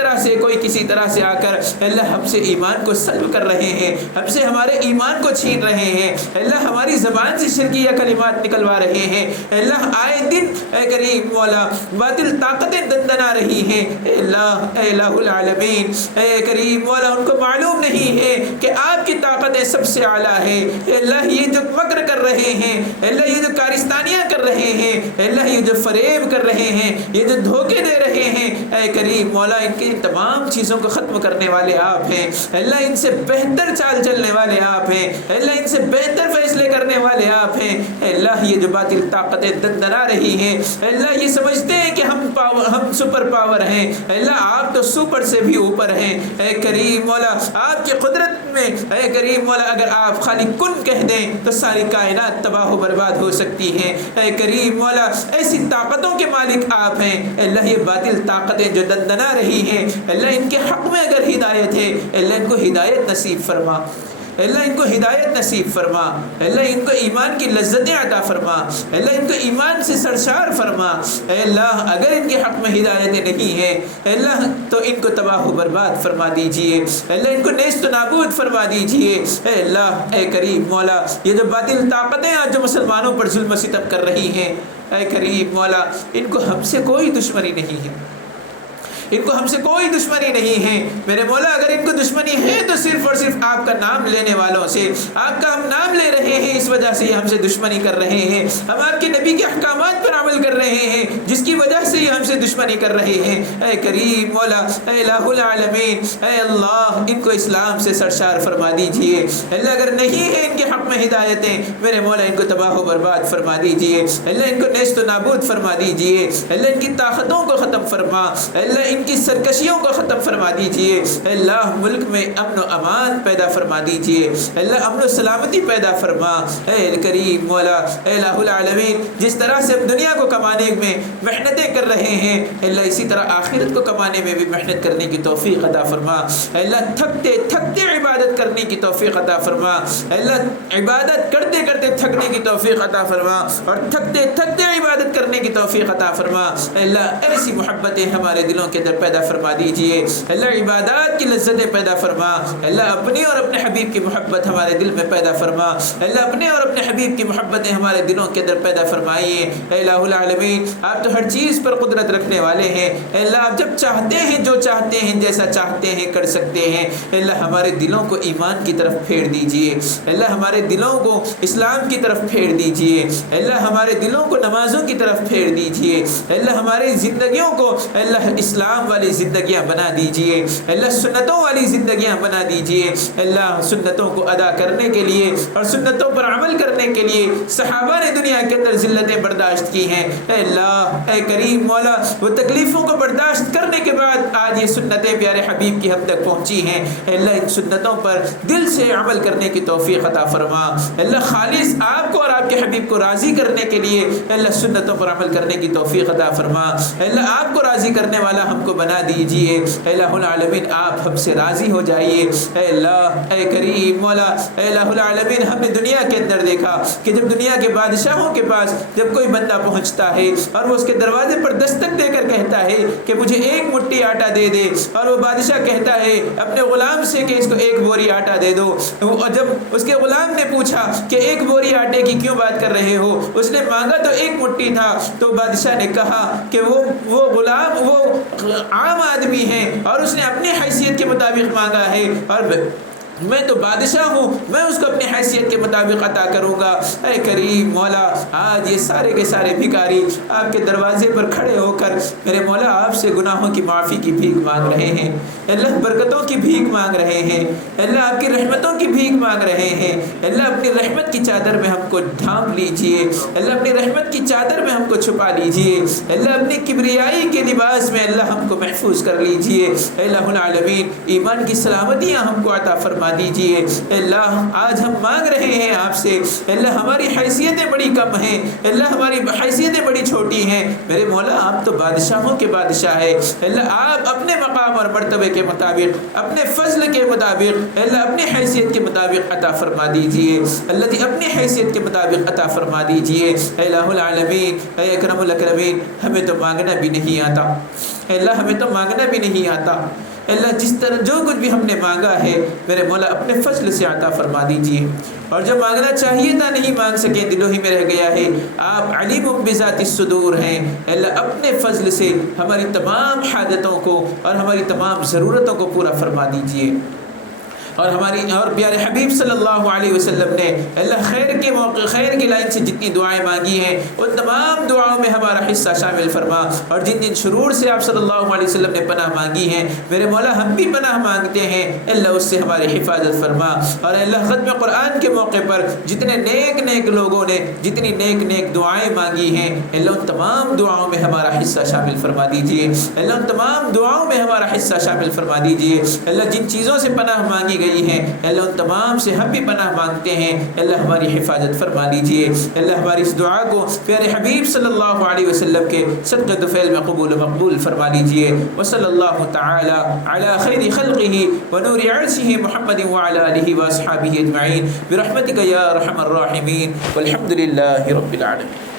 طرح سے آ کر اے اللہ ہم سے ایمان کو سلب کر رہے ہیں، ہم سے ہمارے ایمان کو چھین رہے ہیں، اے اللہ ہماری زبان سے شرکیہ کلمات نکلوا رہے ہیں، اے اللہ آئے دن اے کریم مولا باطل طاقتیں دندنا رہی ہیں، اے الہ العالمین اے کریم مولا ان کو معلوم نہیں ہے کہ آپ کی طاقتیں سب سے اعلیٰ ہے، اے اللہ یہ جو مکر کر رہے ہیں، اے اللہ یہ جو کارستانیاں کر رہے ہیں، اے اللہ یہ جو فریب کر رہے ہیں، یہ جو دھوکے دے رہے ہیں، اے کریم مولا ان کی تمام چیزوں کو ختم کرنے والے آپ ہیں، اے اللہ ان سے بہتر چال چلنے والے آپ ہیں، اے اللہ ان سے بہتر فیصلے کرنے والے آپ ہیں، اے اللہ یہ جو باطل طاقتیں دندنا رہی ہیں، اے اللہ یہ سمجھتے ہیں کہ ہم سپر پاور ہیں، اے اللہ آپ تو سپر سے بھی اوپر ہیں، اے کریم مولا آپ کی قدرت میں اے کریم مولا اگر آپ خالی کن کہہ دیں تو ساری کائنات تباہ و برباد ہو سکتی ہیں، اے کریم مولا ایسی طاقتوں کے مالک آپ ہیں، اے اللہ یہ باطل طاقتیں جو دندنا رہی ہیں، اے اللہ ان کے حق میں اگر ہدایت ہے اے اللہ ان کو ہدایت نصیب فرما، اے اللہ ان کو ہدایت نصیب فرما، اے اللہ ان کو ایمان کی لذتیں عطا فرما، اے اللہ ان کو ایمان سے سرشار فرما، اے اللہ اگر ان کے حق میں ہدایتیں نہیں ہیں اے اللہ تو ان کو تباہ و برباد فرما دیجئے، اے اللہ ان کو نیست و نابود فرما دیجئے، اے اللہ اے کریم مولا یہ جو باطل طاقتیں آج جو مسلمانوں پر ظلم و ستم کر رہی ہیں، اے کریم مولا ان کو ہم سے کوئی دشمنی نہیں ہے، ان کو ہم سے کوئی دشمنی نہیں ہے میرے مولا، اگر ان کو دشمنی ہے تو صرف اور صرف آپ کا نام لینے والوں سے، آپ کا ہم نام لے رہے ہیں اس وجہ سے یہ ہم سے دشمنی کر رہے ہیں، ہم آپ کے نبی کے احکامات پر عمل کر رہے ہیں جس کی وجہ سے یہ ہم سے دشمنی کر رہے ہیں، اے کریم مولا اے الہ العالمین اے اللہ ان کو اسلام سے سرشار فرما دیجئے، اللہ اگر نہیں ہے ان کے حق میں ہدایتیں میرے مولا ان کو تباہ و برباد فرما دیجئے، اللہ ان کو نیست و نابود فرما دیجئے، اللہ ان کی طاقتوں کو ختم فرما، اللہ ان کی سرکشیوں کو ختم فرما دیجئے، اللہ ملک میں امن و امان پیدا فرما دیجئے، اللہ امن و سلامتی پیدا فرما، اے کریم مولا اے الہ العالمین جس طرح سے دنیا کو کمانے میں محنتیں کر رہے ہیں اللہ اسی طرح آخرت کو کمانے میں بھی محنت کرنے کی توفیق عطا فرما، اللہ تھکتے تھکتے عبادت کرنے کی توفیق عطا فرما، اللہ عبادت کرتے کرتے تھکنے کی توفیق عطا فرما اور تھکتے تھکتے عبادت کرنے کی توفیق عطا فرما، اللہ ایسی محبتیں ہمارے دلوں کے اندر پیدا فرما دیجئے، اللہ عبادات کی لذتیں پیدا فرما، اللہ اپنی اور اپنے حبیب کی محبت ہمارے دل میں پیدا فرما، اللہ اپنے اور اپنے حبیب کی محبتیں ہمارے دلوں کے اندر پیدا فرمائیے، اے الہ العالمین آپ تو ہر چیز پر قدرت رکھنے والے ہیں، اے اللہ آپ جب چاہتے ہیں جو چاہتے ہیں جیسا چاہتے ہیں کر سکتے ہیں، اے اللہ ہمارے دلوں کو ایمان کی طرف پھیر دیجئے، اے اللہ ہمارے دلوں کو اسلام کی طرف پھیر دیجئے، اے اللہ ہمارے دلوں کو نمازوں کی طرف پھیر دیجئے، اے اللہ ہماری زندگیوں کو اے اللہ اسلام والی زندگیاں بنا دیجئے، اللہ سنتوں والی زندگیاں بنا دیجئے، اللہ سنتوں کو ادا کرنے کے لیے اور سنتوں پر عمل کرنے کے لیے صحابہ نے دنیا کے اندر ذلتیں برداشت کی ہیں، اے اللہ اے کریم مولا وہ تکلیفوں کو برداشت کرنے کے بعد آج یہ سنتیں پیارے حبیب کی ہم تک پہنچی ہیں، اے اللہ ان سنتوں پر دل سے عمل کرنے کی توفیق عطا فرما، اللہ خالص آپ کو اور آپ کے حبیب کو راضی کرنے کے لیے اللہ سنتوں پر عمل کرنے کی توفیق عطا فرما، اللہ آپ کو راضی کرنے والا ہم کو بنا دیجئے، اے الہ العالمین آپ ہم سے راضی ہو جائیے، اے اللہ اے کریم مولا اے الہ العالمین ہم نے دنیا کے اندر دیکھا کہ جب دنیا کے بادشاہوں کے پاس جب کوئی بندہ پہنچتا ہے اور وہ اس کے دروازے پر دستک دے کر کہتا ہے کہ مجھے ایک مٹھی آٹا دے دے، اور وہ بادشاہ کہتا ہے اپنے غلام سے کہ اس کو ایک بوری آٹا دے دو، اور جب اس کے غلام نے پوچھا کہ ایک بوری آٹے کی کیوں بات کر رہے ہو، اس نے مانگا تو ایک مٹھی تھا، تو بادشاہ نے کہا کہ وہ غلام وہ عام آدمی ہے اور اس نے اپنی حیثیت کے مطابق مانگا ہے، اور میں تو بادشاہ ہوں، میں اس کو اپنی حیثیت کے مطابق عطا کروں گا۔ اے کریم مولا، آج یہ سارے کے سارے بھکاری آپ کے دروازے پر کھڑے ہو کر میرے مولا آپ سے گناہوں کی معافی کی بھیک مانگ رہے ہیں، اللہ برکتوں کی بھیک مانگ رہے ہیں، اللہ آپ کی رحمتوں کی بھیک مانگ رہے ہیں۔ اللہ اپنی رحمت کی چادر میں ہم کو ڈھانپ لیجئے، اللہ اپنی رحمت کی چادر میں ہم کو چھپا لیجئے، اللہ اپنی کبریائی کے لباس میں اللہ ہم کو محفوظ کر لیجئے۔ اے الہ العالمین، ایمان کی سلامتیاں ہم کو عطا فرما دیجئے۔ اللہ آج ہم مانگ رہے ہیں آپ سے، اللہ ہماری حیثیتیں بڑی کم ہیں، اللہ ہماری حیثیتیں بڑی چھوٹی ہیں، میرے مولا آپ تو بادشاہوں کے بادشاہ ہے، اللہ آپ اپنے مقام اور مرتبے کے مطابق، اپنے فضل کے مطابق، اللہ اپنی حیثیت کے مطابق عطا فرما دیجئے، اللہ جی اپنی حیثیت کے مطابق عطا فرما دیجئے۔ اے الہ العالمین، اے اکرم الاکرمین، ہمیں تو مانگنا بھی نہیں آتا، اللہ ہمیں تو مانگنا بھی نہیں آتا، اللہ جس طرح جو کچھ بھی ہم نے مانگا ہے میرے مولا اپنے فضل سے عطا فرما دیجئے، اور جو مانگنا چاہیے تھا نہیں مانگ سکے دلوں ہی میں رہ گیا ہے، آپ علیم بذات الصدور ہیں، اللہ اپنے فضل سے ہماری تمام حاجتوں کو اور ہماری تمام ضرورتوں کو پورا فرما دیجئے، اور پیارے حبیب صلی اللہ علیہ وسلم نے اللہ خیر کے موقع، خیر کی لائن سے جتنی دعائیں مانگی ہیں ان تمام دعاؤں میں ہمارا حصہ شامل فرما، اور جن جن شرور سے آپ صلی اللہ علیہ وسلم نے پناہ مانگی ہیں میرے مولا ہم بھی پناہ مانگتے ہیں، اللہ اس سے ہماری حفاظت فرما، اور اللہ ختم قرآن کے موقع پر جتنے نیک نیک لوگوں نے جتنی نیک نیک دعائیں مانگی ہیں اللہ ان تمام دعاؤں میں ہمارا حصہ شامل فرما دیجئے، اللہ ان تمام دعاؤں میں ہمارا حصہ شامل فرما دیجئے، اللہ جن چیزوں سے پناہ مانگی گئی ہیں اللہ ان تمام سے ہم بھی پناہ مانگتے ہیں، اللہ ہماری حفاظت فرما لیجئے، اللہ ہماری اس دعا کو پیارے حبیب صلی اللہ علیہ وسلم کے صدقہ طفیل میں قبول و مقبول فرما لیجئے، وصلی اللہ تعالی علی خیر خلقہ ونور عرشہ محمد وعلی آلہ واصحابہ اجمعین برحمتک یا ارحم الراحمین والحمد للہ رب العالمین۔